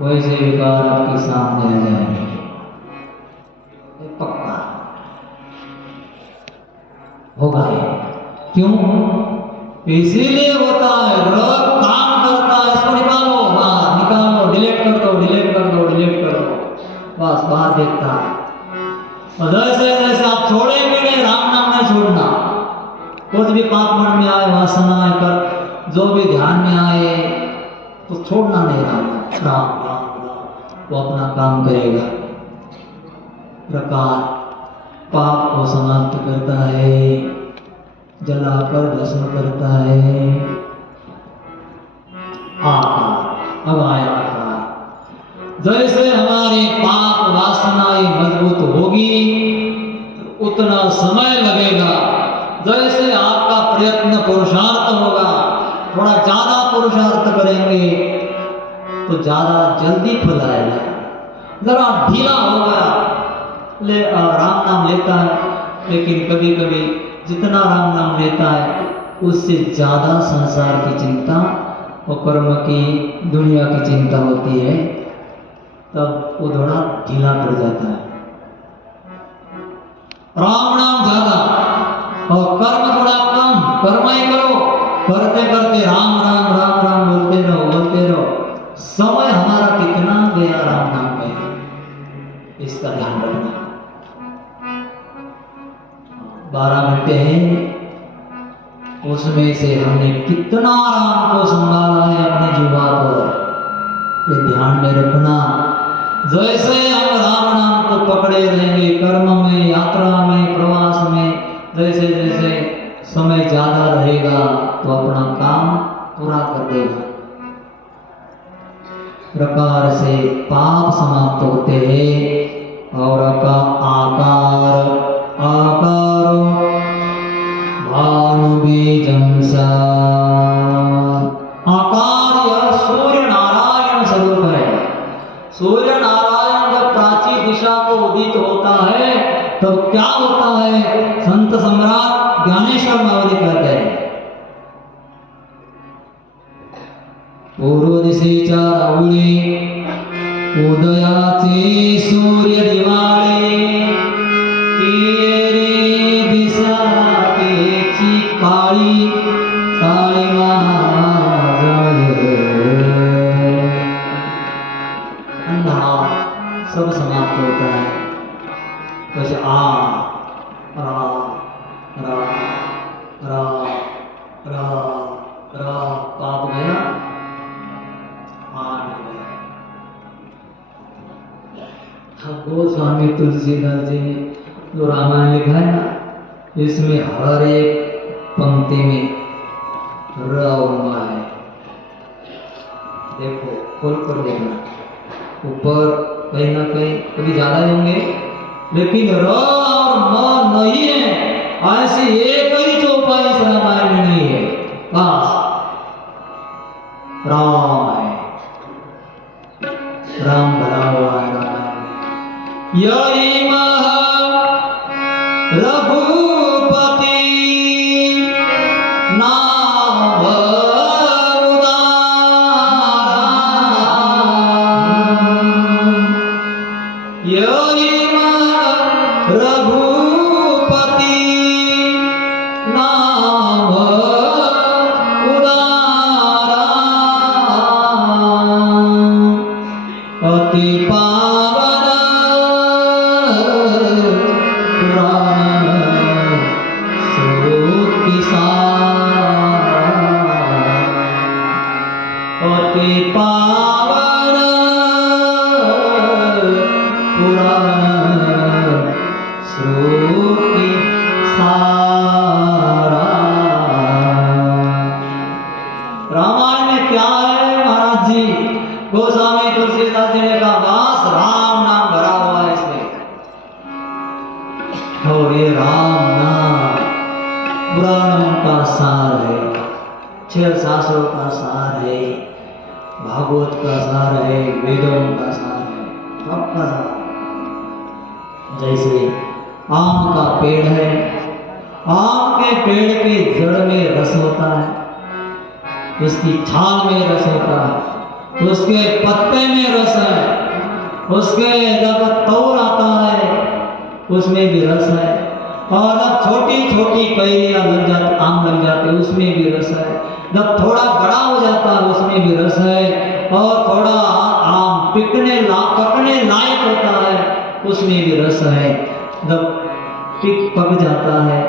वैसे विकार आपके सामने आ जाएंगे, पक्का होगा। क्यों? इसीलिए होता है, रोग काम करता है, इसको निकालो, बाहर निकालो, डिलीट कर दो, डिलीट कर दो, डिलीट कर दो, बस बाहर देखता है। और जैसे जैसे आप छोड़ेंगे नहीं, राम नाम नहीं छोड़ना। कुछ भी पाप मन में आए, वासना आए, कर जो भी ध्यान में आए, तो छोड़ना नहीं, राम राम राम, वो अपना काम करेगा। प्रकार पाप को समाप्त करता है, जलाकर भस्म करता है। आकार, अब आया आकार। जैसे हमारी पाप वासनाएं मजबूत होगी, उतना समय लगेगा। जैसे आपका प्रयत्न पुरुषार्थ होगा, थोड़ा ज्यादा पुरुषार्थ करेंगे तो ज्यादा जल्दी फल आएगा। जरा ढीला होगा, राम नाम लेता है, लेकिन कभी कभी जितना राम नाम लेता है उससे ज्यादा संसार की चिंता और कर्म की, दुनिया की चिंता होती है, तब वो थोड़ा ढीला पड़ जाता है। राम नाम ज्यादा और कर्म थोड़ा कम, कर्म ही करो, करते करते राम राम राम राम बोलते रहो, बोलते रहो। समय हमारा कितना गया राम नाम में, इसका ध्यान रखना। 12 घंटे हैं, उसमें से हमने कितना राम को संभाला है अपनी जुबान पर, ये ध्यान में रखना। जैसे हम राम नाम को पकड़े रहेंगे, कर्म में, यात्रा में, प्रवास में, जैसे जैसे समय ज्यादा रहेगा तो अपना काम पूरा कर देगा। प्रकार से पाप समाप्त होते हैं। और आकार, आकार भानु बीजं सा, आकार यह सूर्य नारायण स्वरूप है। सूर्य नारायण जब प्राचीन दिशा को उदित होता है तो क्या होता है? संत सम्राट ज्ञानेश्वर मावली कहते हैं, पूर्व दिशेच्या राहुळे उदयाचे सूर्य दिवाळे, केरी दिशा केची काळी काळी अंधार सब समाप्त होता है। वैसे आ रा रा रा रा रा पाप गया, गोस्वामी तुलसीदास जी ने जो रामायण लिखा है ना, इसमें हर एक पंक्ति में र और म है। देखो खोल कर देखना, ऊपर कहीं ना कहीं कभी ज्यादा होंगे, लेकिन र और म नहीं है। ऐसी एक ही चौपाई इस रामायण में नहीं है, बस राम है, राम भरा हुआ है रामायण में। यही रघु का सार है, 6 शास्त्रों का सार है, भागवत का सार है, वेदों का सार है, सबका सार। जैसे आम का पेड़ है, आम के पेड़ के जड़ में रस होता है, उसकी छाल में रस होता है, उसके पत्ते में रस है, उसके जब तोड़ आता है उसमें भी रस है, और जब छोटी छोटी कैरियां लग जाती, आम लग जाते उसमें भी रस है, जब थोड़ा बड़ा हो जाता है उसमें भी रस है, और थोड़ा आम पकने लायक होता है उसमें भी रस है। जब पक जाता है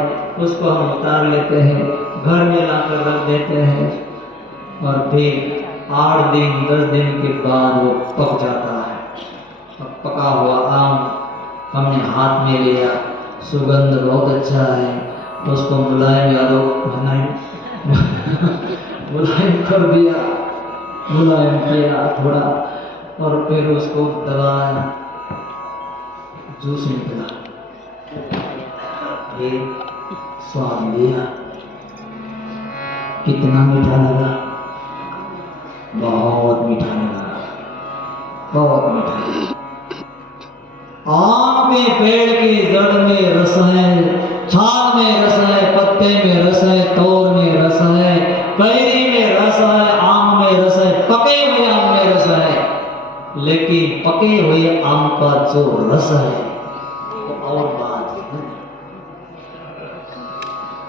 उसको हम उतार लेते हैं, घर में लाकर रख देते हैं, और फिर 8 दिन 10 दिन के बाद वो पक जाता है। अब पका हुआ आम हमने हाथ में लिया, सुगंध बहुत अच्छा है, उसको मुलायम मुलायम कर दिया, मुलायम किया थोड़ा, और फिर उसको दबाया, जूस निकला, ये स्वाद लिया, कितना मीठा लगा, बहुत मीठा लगा, बहुत मीठा। आम के पेड़ के जड़ में रस है, छाल में रस है, पत्ते में रस है, तोड़ में रस है, कैरी में रस है, आम में रस है, पके हुए आम में रस है, लेकिन पके हुए आम का जो रस है वो और बात है।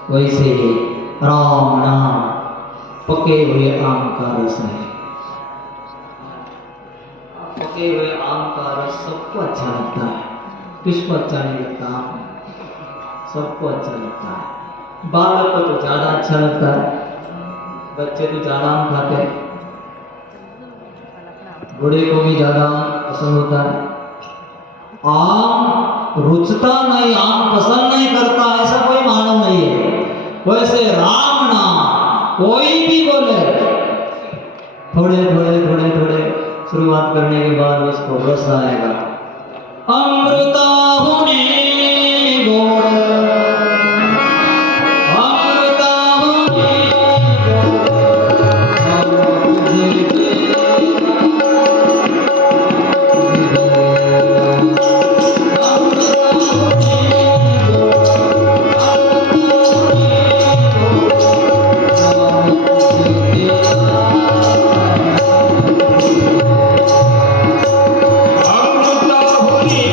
वैसे ही राम नाम पके हुए आम का रस है। पके हुए आम का रस सबको अच्छा लगता है, किसको अच्छा नहीं लगता? सबको अच्छा लगता है। बालक को तो ज्यादा अच्छा लगता है, बच्चे तो ज्यादा आम खाते हैं, बूढ़े को भी ज्यादा आम पसंद होता है। आम रुचता नहीं, आम पसंद नहीं करता ऐसा कोई मानव नहीं है। वैसे राम नाम कोई भी बोले, थोड़े थोड़े थोड़े थोड़े शुरुआत करने के बाद उसको रस आएगा। अमृता होने गोड़, अमृता होने अमृता होने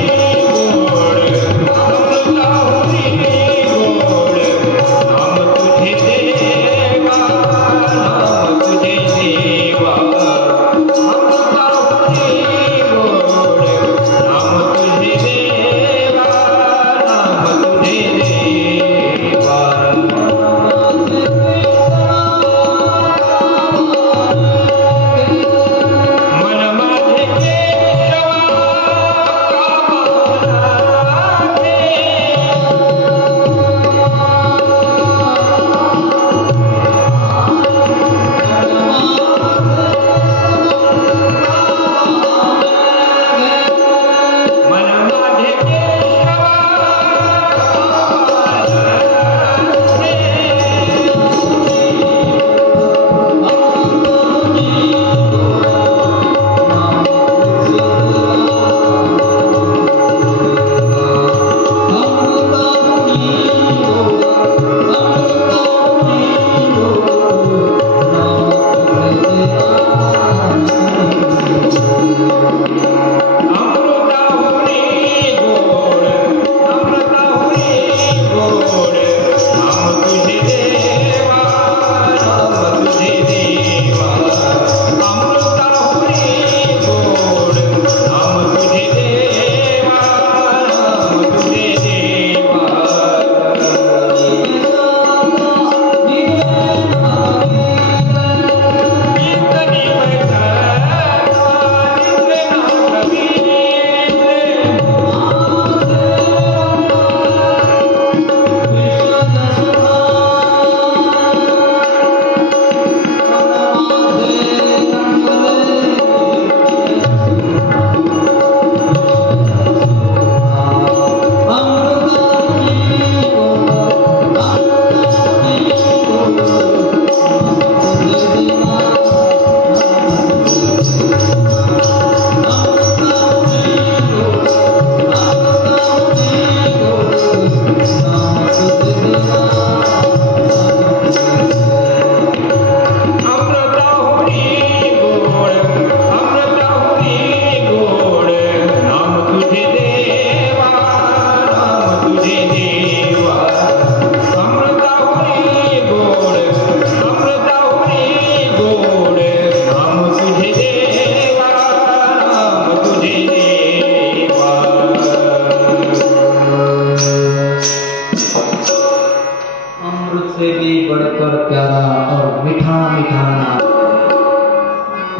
अमृत से भी बढ़कर प्यारा और मीठा मीठा नाम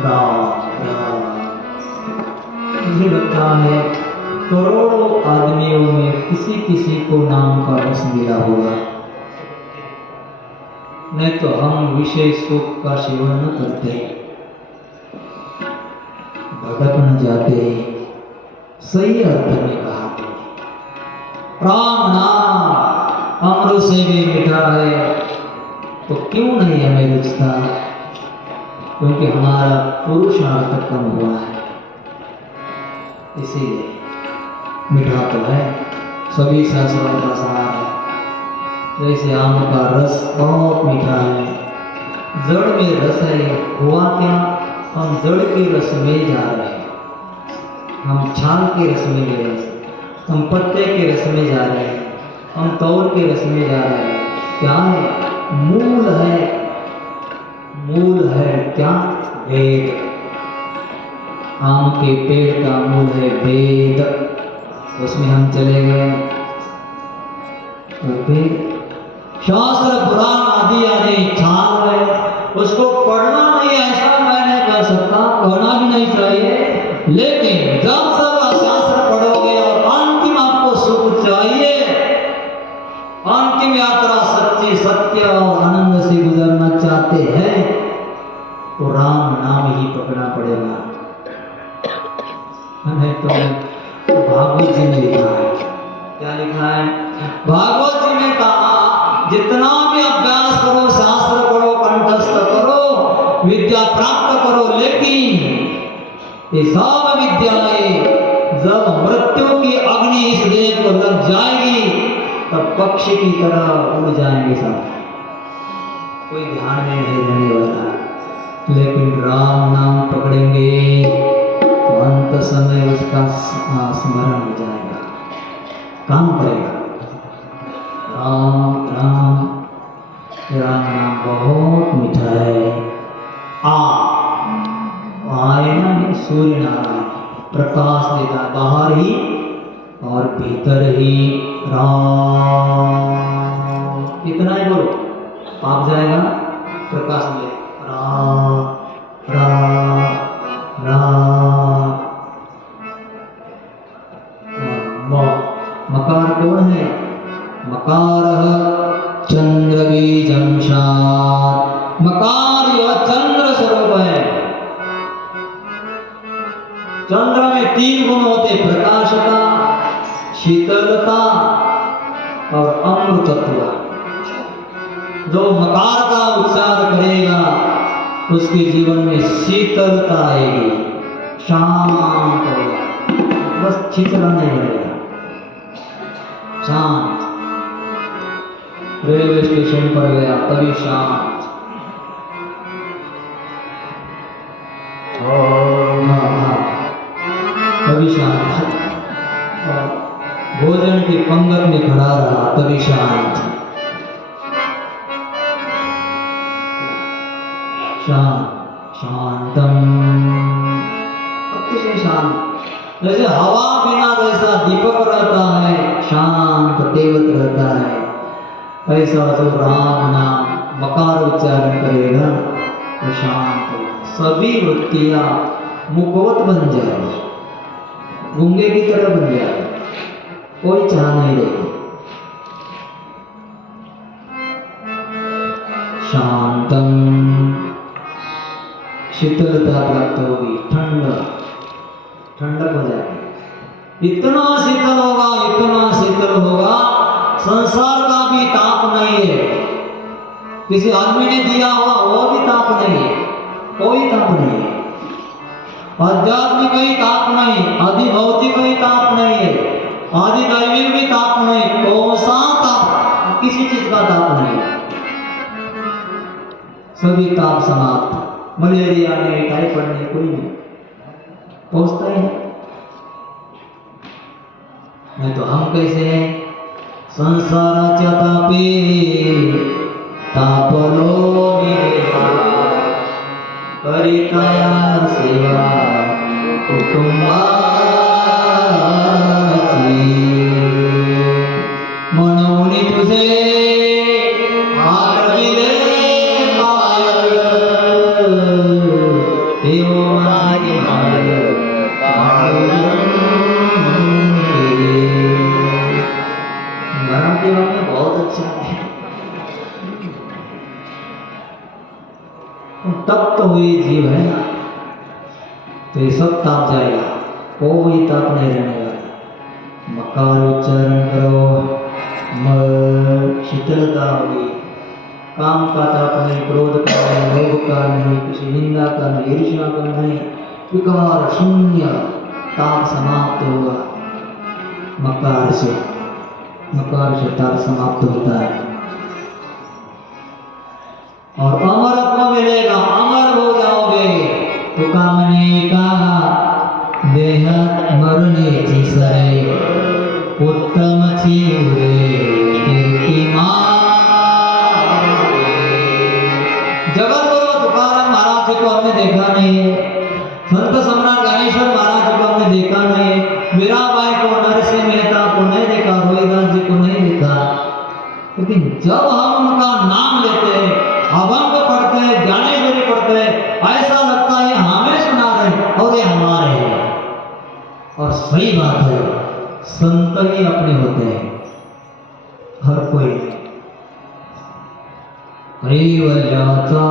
राम राम। मुझे लगता है करोड़ों आदमियों में किसी किसी को नाम का रस मिला होगा, नहीं तो हम विषय सुख का सेवन न करते, भटक न जाते। सही अर्थ में कहा राम नाम अमृत से भी मीठा है, तो क्यों नहीं हमें रुचता? क्योंकि हमारा पुरुषार्थ कम हुआ है, इसीलिए मीठा तो है, सभी शास्त्रों का सार है। जैसे आम का रस बहुत मीठा है, जड़ में रस है, हुआ क्या? हम जड़ के रस में जा रहे हैं, हम छाल के रस में गए, हम पत्ते के रस में जा रहे हैं, हम तौर के रस में जा रहे हैं। क्या है? मूल है क्या? वेद। आम के पेड़ का मूल है वेद, उसमें हम चले गए तो फिर शास्त्र पुराण आदि आदि छाल है, उसको पढ़ना नहीं ऐसा मैं नहीं कह सकता, कहना भी नहीं चाहिए, लेकिन जब सब शास्त्र पढ़ोगे और अंतिम आपको सुख चाहिए, अंतिम यात्रा सच्ची सत्य और आनंद से गुजरना चाहते हैं, तो राम नाम ही पकड़ना पड़ेगा। नहीं तो भागवत जी ने लिखा है, क्या लिखा है? भागवत जी ने कहा जितना भी अभ्यास करो, शास्त्र पढ़ो, कंठस्थ करो, विद्या प्राप्त करो, लेकिन ये सब विद्याएं जब मृत्यु की अग्नि इस देह को लग जाएगी, तब पक्षी की तरह उड़ जाएंगे सब, कोई ध्यान में नहीं रहने वाला। लेकिन राम नाम पकड़ेंगे तो अंत समय उसका स्मरण हो जाएगा, काम करेगा। राम राम राम नाम बहुत मीठा है। आए ना सूर्य नारायण प्रकाश देता, बाहर ही और भीतर ही राम, इतना ही बोलो, आप जाएगा प्रकाश में राम राम राम। मकार कौन है? मकार चंद्र बीजं शात, मकार यह चंद्र स्वरूप है। चंद्र में 3 गुण होते, प्रकाशता, शीतलता और अमृतत्व। जो मकार का उच्चार करेगा उसके जीवन में शीतलता आएगी, शांत होगा, बस छिचरा नहीं बनेगा, शांत। रेलवे स्टेशन पर गया तभी शांत, तभी शांत। भोजन की पंगत में खड़ा रहा तभी शांत, शांतम, अतिशय शांत। जैसे हवा बिना जैसा दीपक रहता है, शांत तेवत रहता है, ऐसा जो राम नाम मकार उच्चारण करेगा तो शांत होगा। सभी वृत्तियां मुखवत बन जाएगी, गूंगे की तरह बन जाएगी, कोई चाह नहीं रहेगी। शांतम, शीतलता प्राप्त होगी, ठंडक हो जाएगी। इतना शीतल होगा, इतना शीतल होगा, संसार का भी ताप नहीं है। किसी आदमी ने दिया हुआ वो भी ताप नहीं है, कोई ताप नहीं है। आध्यात्मिक ही ताप नहीं, आदि भौतिक ही ताप नहीं है, आदि दैविक भी ताप नहीं, कौन सा ताप? किसी चीज का ताप नहीं, सभी ताप समाप्त। मलेरिया नहीं, टाइफाइड नहीं, कोई नहीं पहुंचता ही नहीं। तो हम कैसे हैं? संसाराच्या तापे तापलो करिताया सेवा कुटुंबाची, म्हणून तुझे आरविले पायल देवो माझी माय मराठी में बहुत अच्छा है। तप्त हुई जीव है ना, तो ये सब ताप जाएगा, कोई ताप नहीं रहने वाला। मकार उच्चारण करो, शीतलता होगी, काम का ताप नहीं, क्रोध का नहीं, लोभ का नहीं, किसी निंदा का नहीं, ईर्ष्या का नहीं, विकार शून्य ताप समाप्त होगा। मकार से ताप समाप्त होता है और अमरत्व मिलेगा, अमर हो जाओगे। तो कामने का देह मरणे जिसरे उत्तम चिरे कीर्तिमान। जगत गुरु तुकाराम महाराज जी को हमने देखा नहीं है, संत सम्राट ज्ञानेश्वर महाराज जी को हमने देखा नहीं है, मीराबाई को, नरसिंह मेहता को नहीं देखा, रोहिदास जी को नहीं देखा, लेकिन जब हम उनका नाम लेते हैं, अभंग पढ़ते हैं, ज्ञानेश्वरी पढ़ते हैं, ऐसा लगता है हमें सुना रहे और ये हमारे हैं। और सही बात है, संत ही अपने होते हैं, हर कोई। कैवल्याचा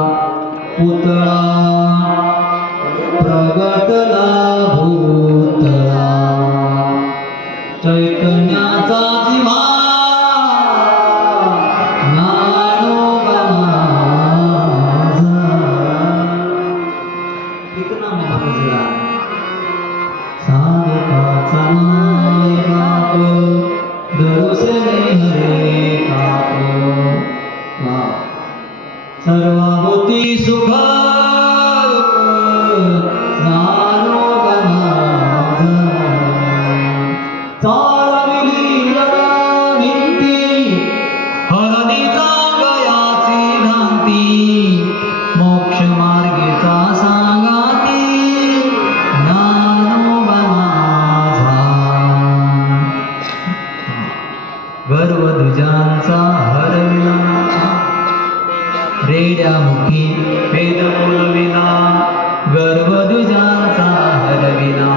पुतळा प्रगटला भूतळा, चैतन्याचा जिव्हा ज्ञानोबा माझा। कितना मजा है। साधकाचा माय बाप दर्शने हरे पाप, सर्वभूती सुभाग ज्ञानोबा माझा। चालविली जरा भिंती हळदीचा गयाची भ्रांती, मोक्ष मार्गेचा सांगाती ज्ञानोबा माझा। गर्व दुजांचा हरविला, रेड्यामुखी वेद बोलविला, गर्व दुजांचा हरविला।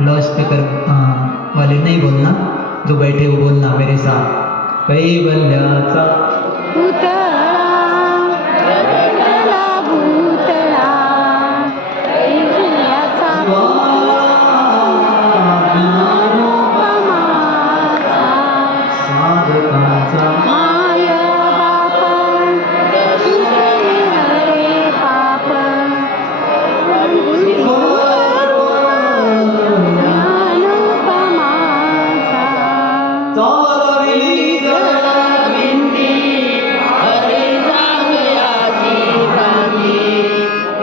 लॉस स्पीकर वाले नहीं बोलना, जो बैठे वो बोलना मेरे साथ। कैवल्याचा पुतळा प्रगटला भूतळा, कैवल्याचा ज्ञानोबा माझा। साधकाचा माय बाप दर्शने हरे पाप, ज्ञानोबा माझा। चालविली जरा भिंती हळदीचा गयाची भ्रांती,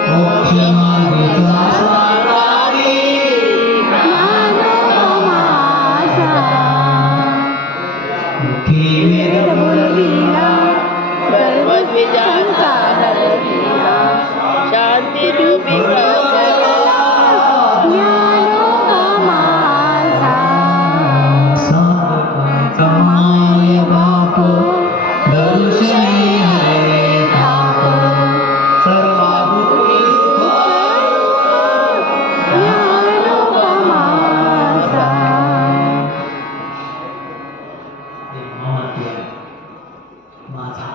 मोक्ष मार्गेचा सांगाती ज्ञानोबा माझा। मुखी वेद वेद बोलविला, गर्व द्विजांचा हरविला, शांती रूपी प्रगटला ज्ञानोबा माझा। साधकाचा माय बाप दर्शने हरे पाप, सर्वभूती ज्ञानोबा माझा। माझा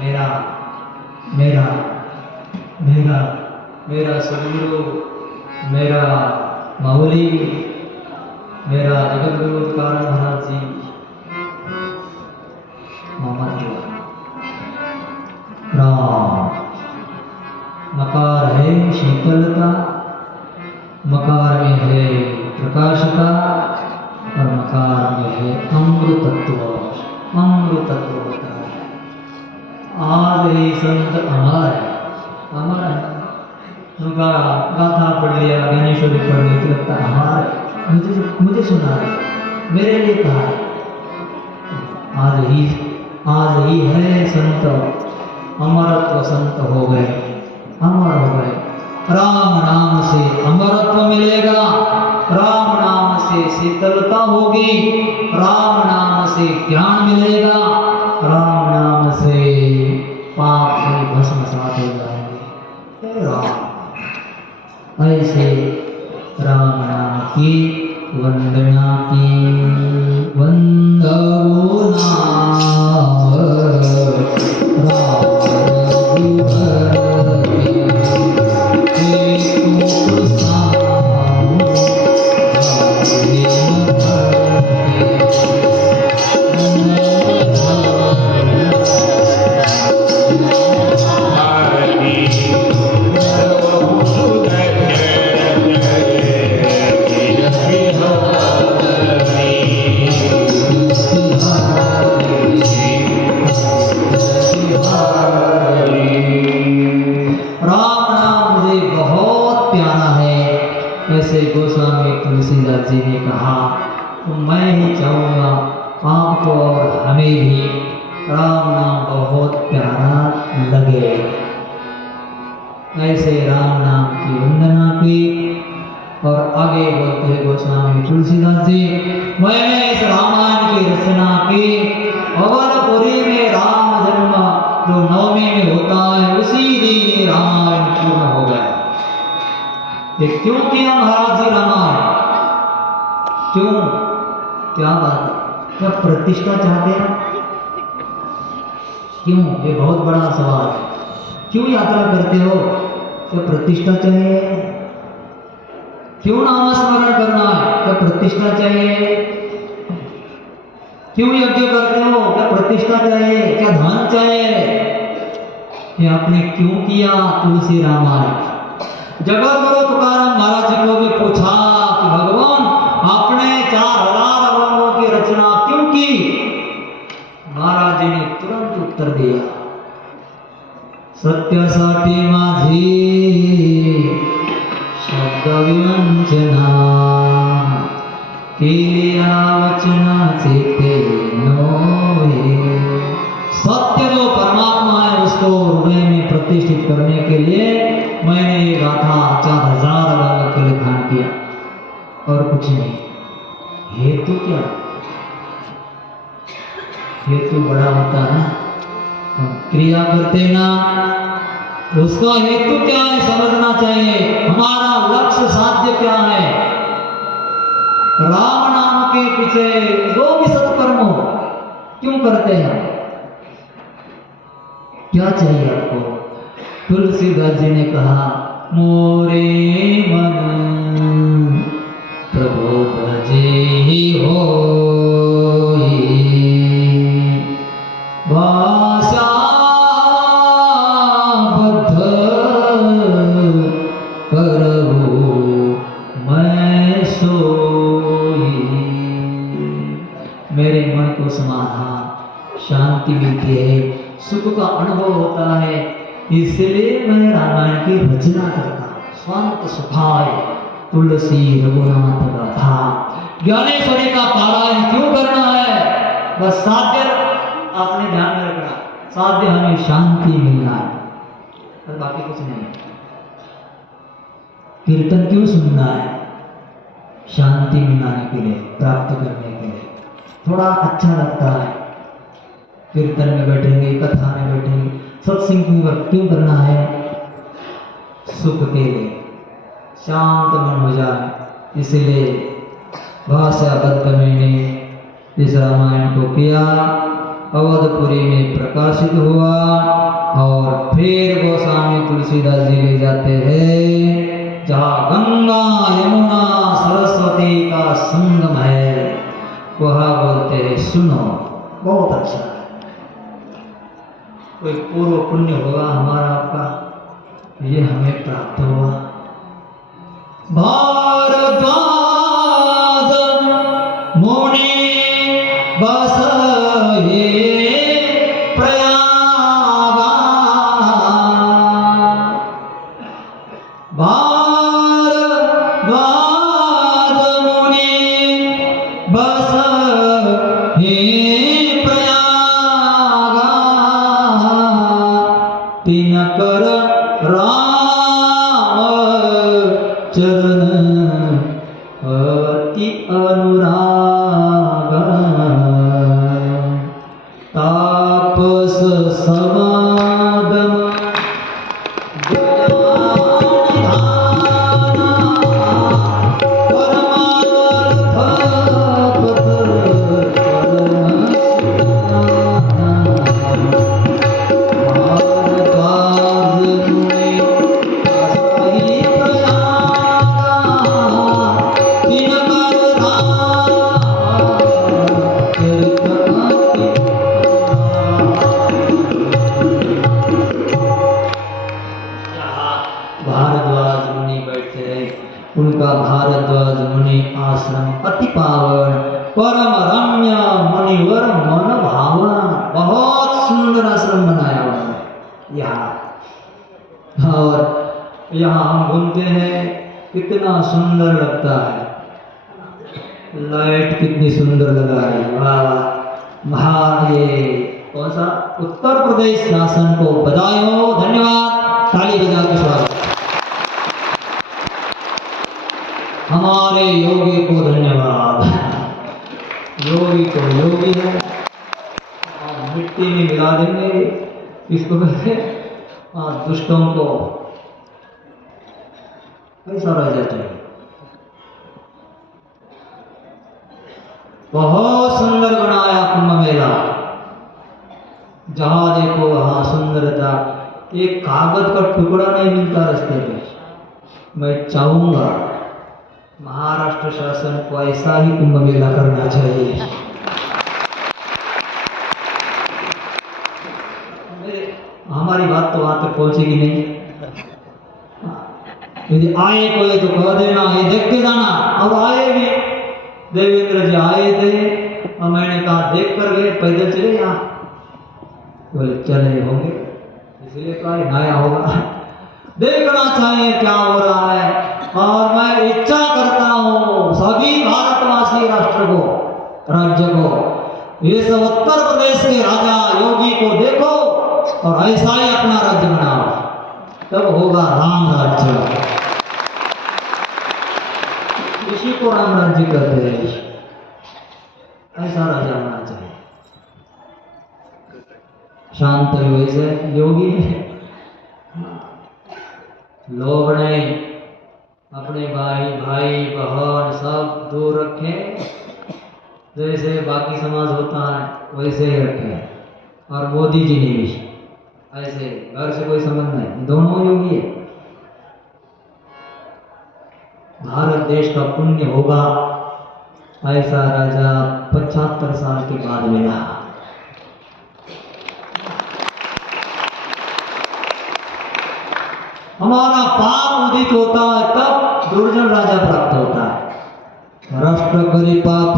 मेरा मेरा मेरा मेरा सदगुरु, मेरा माऊली, मेरा जगतगुरु तुकाराम महाराज जी। मोहम्मद राम। मकार है शीतलता, मकार में है प्रकाशता और मकार में है अमृतत्व। अमृतत्व होता है। आज ही संत अमर है, अमर है। उनका गाथा पढ़ लिया, ज्ञानेश्वरी पढ़ ली तो लगता है अमर, मुझे सुना है, मेरे लिए कहा है। आज ही है संत, अमरत्व संत हो गए, शीतलता होगी, राम नाम से ज्ञान मिलेगा, राम नाम से पाप से भस्मसात हो जाएंगे। हे राम, ऐसे राम नाम की वंदना की। वंदो नाम राम ऐसे गोस्वामी तुलसीदास जी ने कहा, तो मैं ही चाहूँगा आपको और हमें भी राम नाम बहुत प्यारा लगे। ऐसे राम नाम की वंदना की और आगे बोलते हैं गोस्वामी तुलसीदास जी, मैंने इस रामायण की रचना की, अवधपुरी में राम जन्म जो नवमी में होता है उसी दिन ये रामायण पूर्ण हो गया। ये क्यों किया महाराज जी रामायण? क्यों? क्या बात है? क्या प्रतिष्ठा चाहते हैं? क्यों? ये बहुत बड़ा सवाल है। क्यों यात्रा करते हो? क्या प्रतिष्ठा चाहिए? क्यों नाम स्मरण करना है? क्या प्रतिष्ठा चाहिए? क्यों यज्ञ करते हो? क्या प्रतिष्ठा चाहिए? क्या धन चाहिए? ये आपने क्यों किया? तुलसी रामायण। जगत गुरु तुकाराम महाराज जी को भी पूछा कि भगवान आपने 4000 अवंगों की रचना क्यों की? महाराज जी ने तुरंत उत्तर दिया, सत्यासाठी माझी शब्द विवंचना, केलिया वचनाचे ते नोहे। सत्य जो परमात्मा है उसको हृदय में प्रतिष्ठित करने के लिए मैंने ये गाथा 4000 अवंग के लिखान किया और कुछ नहीं। हेतु क्या? हेतु बड़ा होता है, हम क्रिया करते ना, उसका हेतु क्या है समझना चाहिए। हमारा लक्ष्य साध्य क्या है? राम नाम के पीछे जो भी सत्कर्म हो क्यों करते हैं? क्या चाहिए आपको? तुलसीदास जी ने कहा, मोरे मन प्रभु भजे ही होई, भाषा बद्ध करहु मैं सोई। मेरे मन को समाधान शांति मिलती है, सुख का अनुभव होता है, इसलिए मैं रामायण की रचना करता। स्वांत सुखाय तुलसी रघुनाथ गाथा। ज्ञानेश्वरी का पारायण क्यों करना है? बस साध्य आपने ध्यान में रखना, साध्य हमें शांति मिलना है और बाकी कुछ नहीं। कीर्तन क्यों सुनना है? शांति मिलाने के लिए, प्राप्त करने के लिए, थोड़ा अच्छा लगता है। कीर्तन में बैठेंगे, कथा में बैठेंगे, सत्संग क्यों करना है? सुख के लिए, शांत मन हो जाए। इसलिए भाषाबद्ध मैंने इस रामायण को किया, अवधपुरी में प्रकाशित हुआ और फिर गोस्वामी तुलसीदास जी ले जाते हैं जहाँ गंगा यमुना सरस्वती का संगम है, वहाँ बोलते हैं सुनो बहुत अच्छा है। कोई पूर्व पुण्य होगा हमारा आपका, ये हमें प्राप्त हुआ। भारद्वाज मुनि बसये प्रयाग, भारद्वाज मुनि बसये प्रयाग, तिनकर राम चरण अति अनु भारद्वाज मुनि बैठे हैं। उनका भारद्वाज मुनि आश्रम अति पावन, परम रम्य, मुनिवर मन भावन, बहुत सुंदर आश्रम बनाया हुआ है यहाँ। और यहाँ हम घूमते हैं, कितना सुंदर लगता है, लाइट कितनी सुंदर लगा है, वाह। ये कौन सा उत्तर प्रदेश शासन को बधाई हो, धन्यवाद, ताली बजा के स्वागत। हमारे योगी को धन्यवाद, योगी तो योगी है, मिट्टी में मिला देंगे किसको कहते हैं, दुष्टों को। ऐसा रह जाता है। बहुत सुंदर बनाया कुंभ मेला, जहां देखो वहां सुंदरता, एक कागज का टुकड़ा नहीं मिलता रास्ते पे। मैं चाहूंगा महाराष्ट्र शासन को ऐसा ही कुंभ मेला करना चाहिए। हमारी बात तो वहां तक पहुंचेगी नहीं। यदि आए कोई तो कह देना, ये देख के जाना। और आए भी, देवेंद्र जी आए थे और मैंने कहा देख कर गए, पैदल चले यहाँ, बोले चले होंगे, इसलिए कहा नया होगा, देखना चाहिए क्या हो रहा है। और मैं इच्छा करता हूँ सभी भारतवासी राष्ट्र को, राज्य को, इस उत्तर प्रदेश के राजा योगी को देखो और ऐसा ही अपना राज्य बनाओ, तब होगा राम राज्य। इसी को राम राज्य कहते हैं। ऐसा राजा होना चाहिए, शांत वैसे योगी लोग नहीं, अपने भाई भाई बहन सब दूर रखे, जैसे बाकी समाज होता है वैसे ही रखे। और मोदी जी ने भी ऐसे, घर से कोई संबंध नहीं, दोनों योगी है। भारत देश का पुण्य होगा, ऐसा राजा 75 साल के बाद मिला। हमारा पाप उदित होता है तब दुर्जन राजा प्राप्त होता है। राष्ट्र करी पाप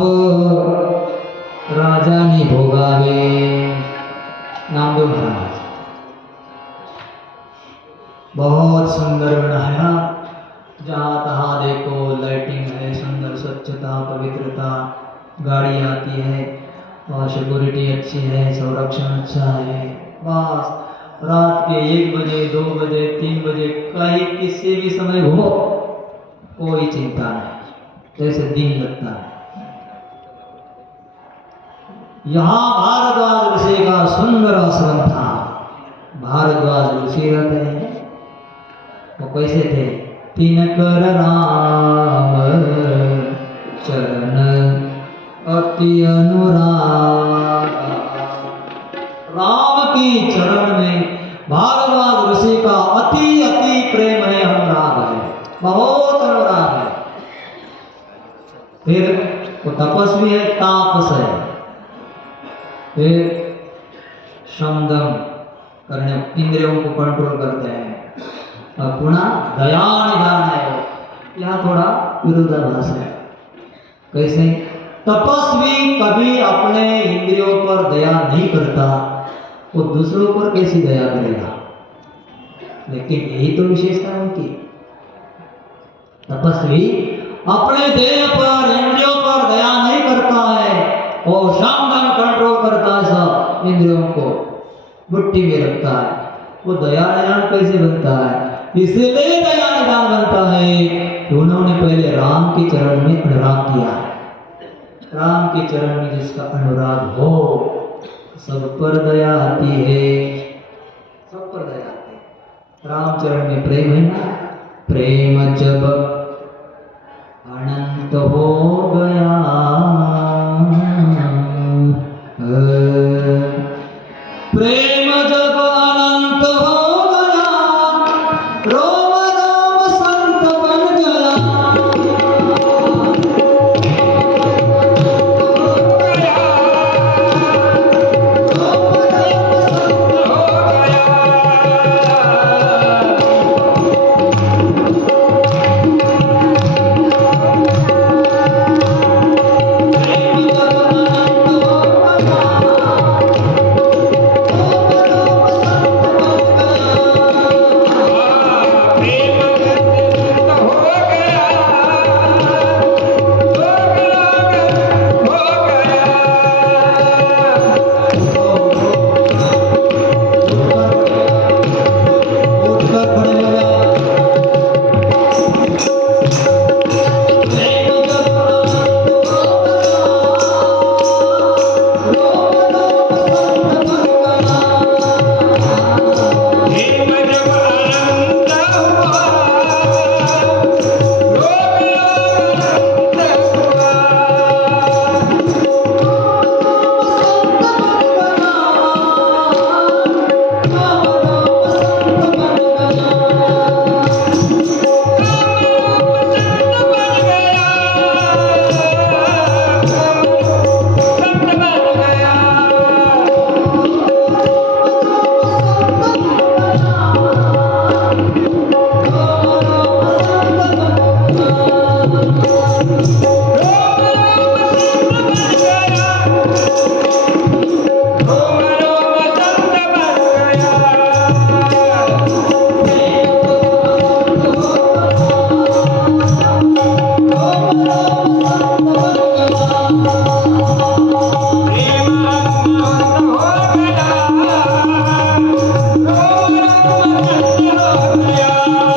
राजा नहीं भोगावे, नामदेव महाराज। बहुत सुंदर बनाया, जहाँ तहाँ देखो लाइटिंग है, सुंदर स्वच्छता पवित्रता, गाड़ी आती है और सिक्योरिटी अच्छी है, संरक्षण अच्छा है। बस रात के 1 बजे 2 बजे 3 बजे कहीं किसी भी समय घूमो, कोई चिंता नहीं, जैसे दिन लगता है। यहाँ भारद्वाज ऋषि का सुंदर आश्रम था। भारद्वाज ऋषि रहते हैं, वो कैसे थे? तिनकर राम चरण अति अनुराग। राम की चरण में भारद्वाज ऋषि का अति अति प्रेम है, अनुराग है, बहुत अनुराग है। फिर वो तपस्वी है, तापस है, फिर शमदम करने, इंद्रियों को कंट्रोल करते हैं, और पुनः दया निधान है। यहाँ थोड़ा विरोधाभास है। कैसे? तपस्वी कभी अपने इंद्रियों पर दया नहीं करता, वो दूसरों पर कैसी दया करेगा? लेकिन यही तो विशेषता है उनकी। तपस्वी अपने देह पर, इंद्रियों पर दया नहीं करता है, और शमदम कंट्रोल करता है, सब इंद्रियों को मुट्ठी में रखता है। वो दया निधान कैसे बनता है? इसलिए दया निधान बनता है कि उन्होंने पहले राम के चरण में अनुराग किया है। राम के चरण में जिसका अनुराग हो, सब पर दया आती है, सब पर दया आती है। राम चरण में प्रेम है ना, प्रेम जब अनंत हो गया, प्रेम जब अनंत हो गया, रोम रोम संत बन गया। ज्ञानोपमाचा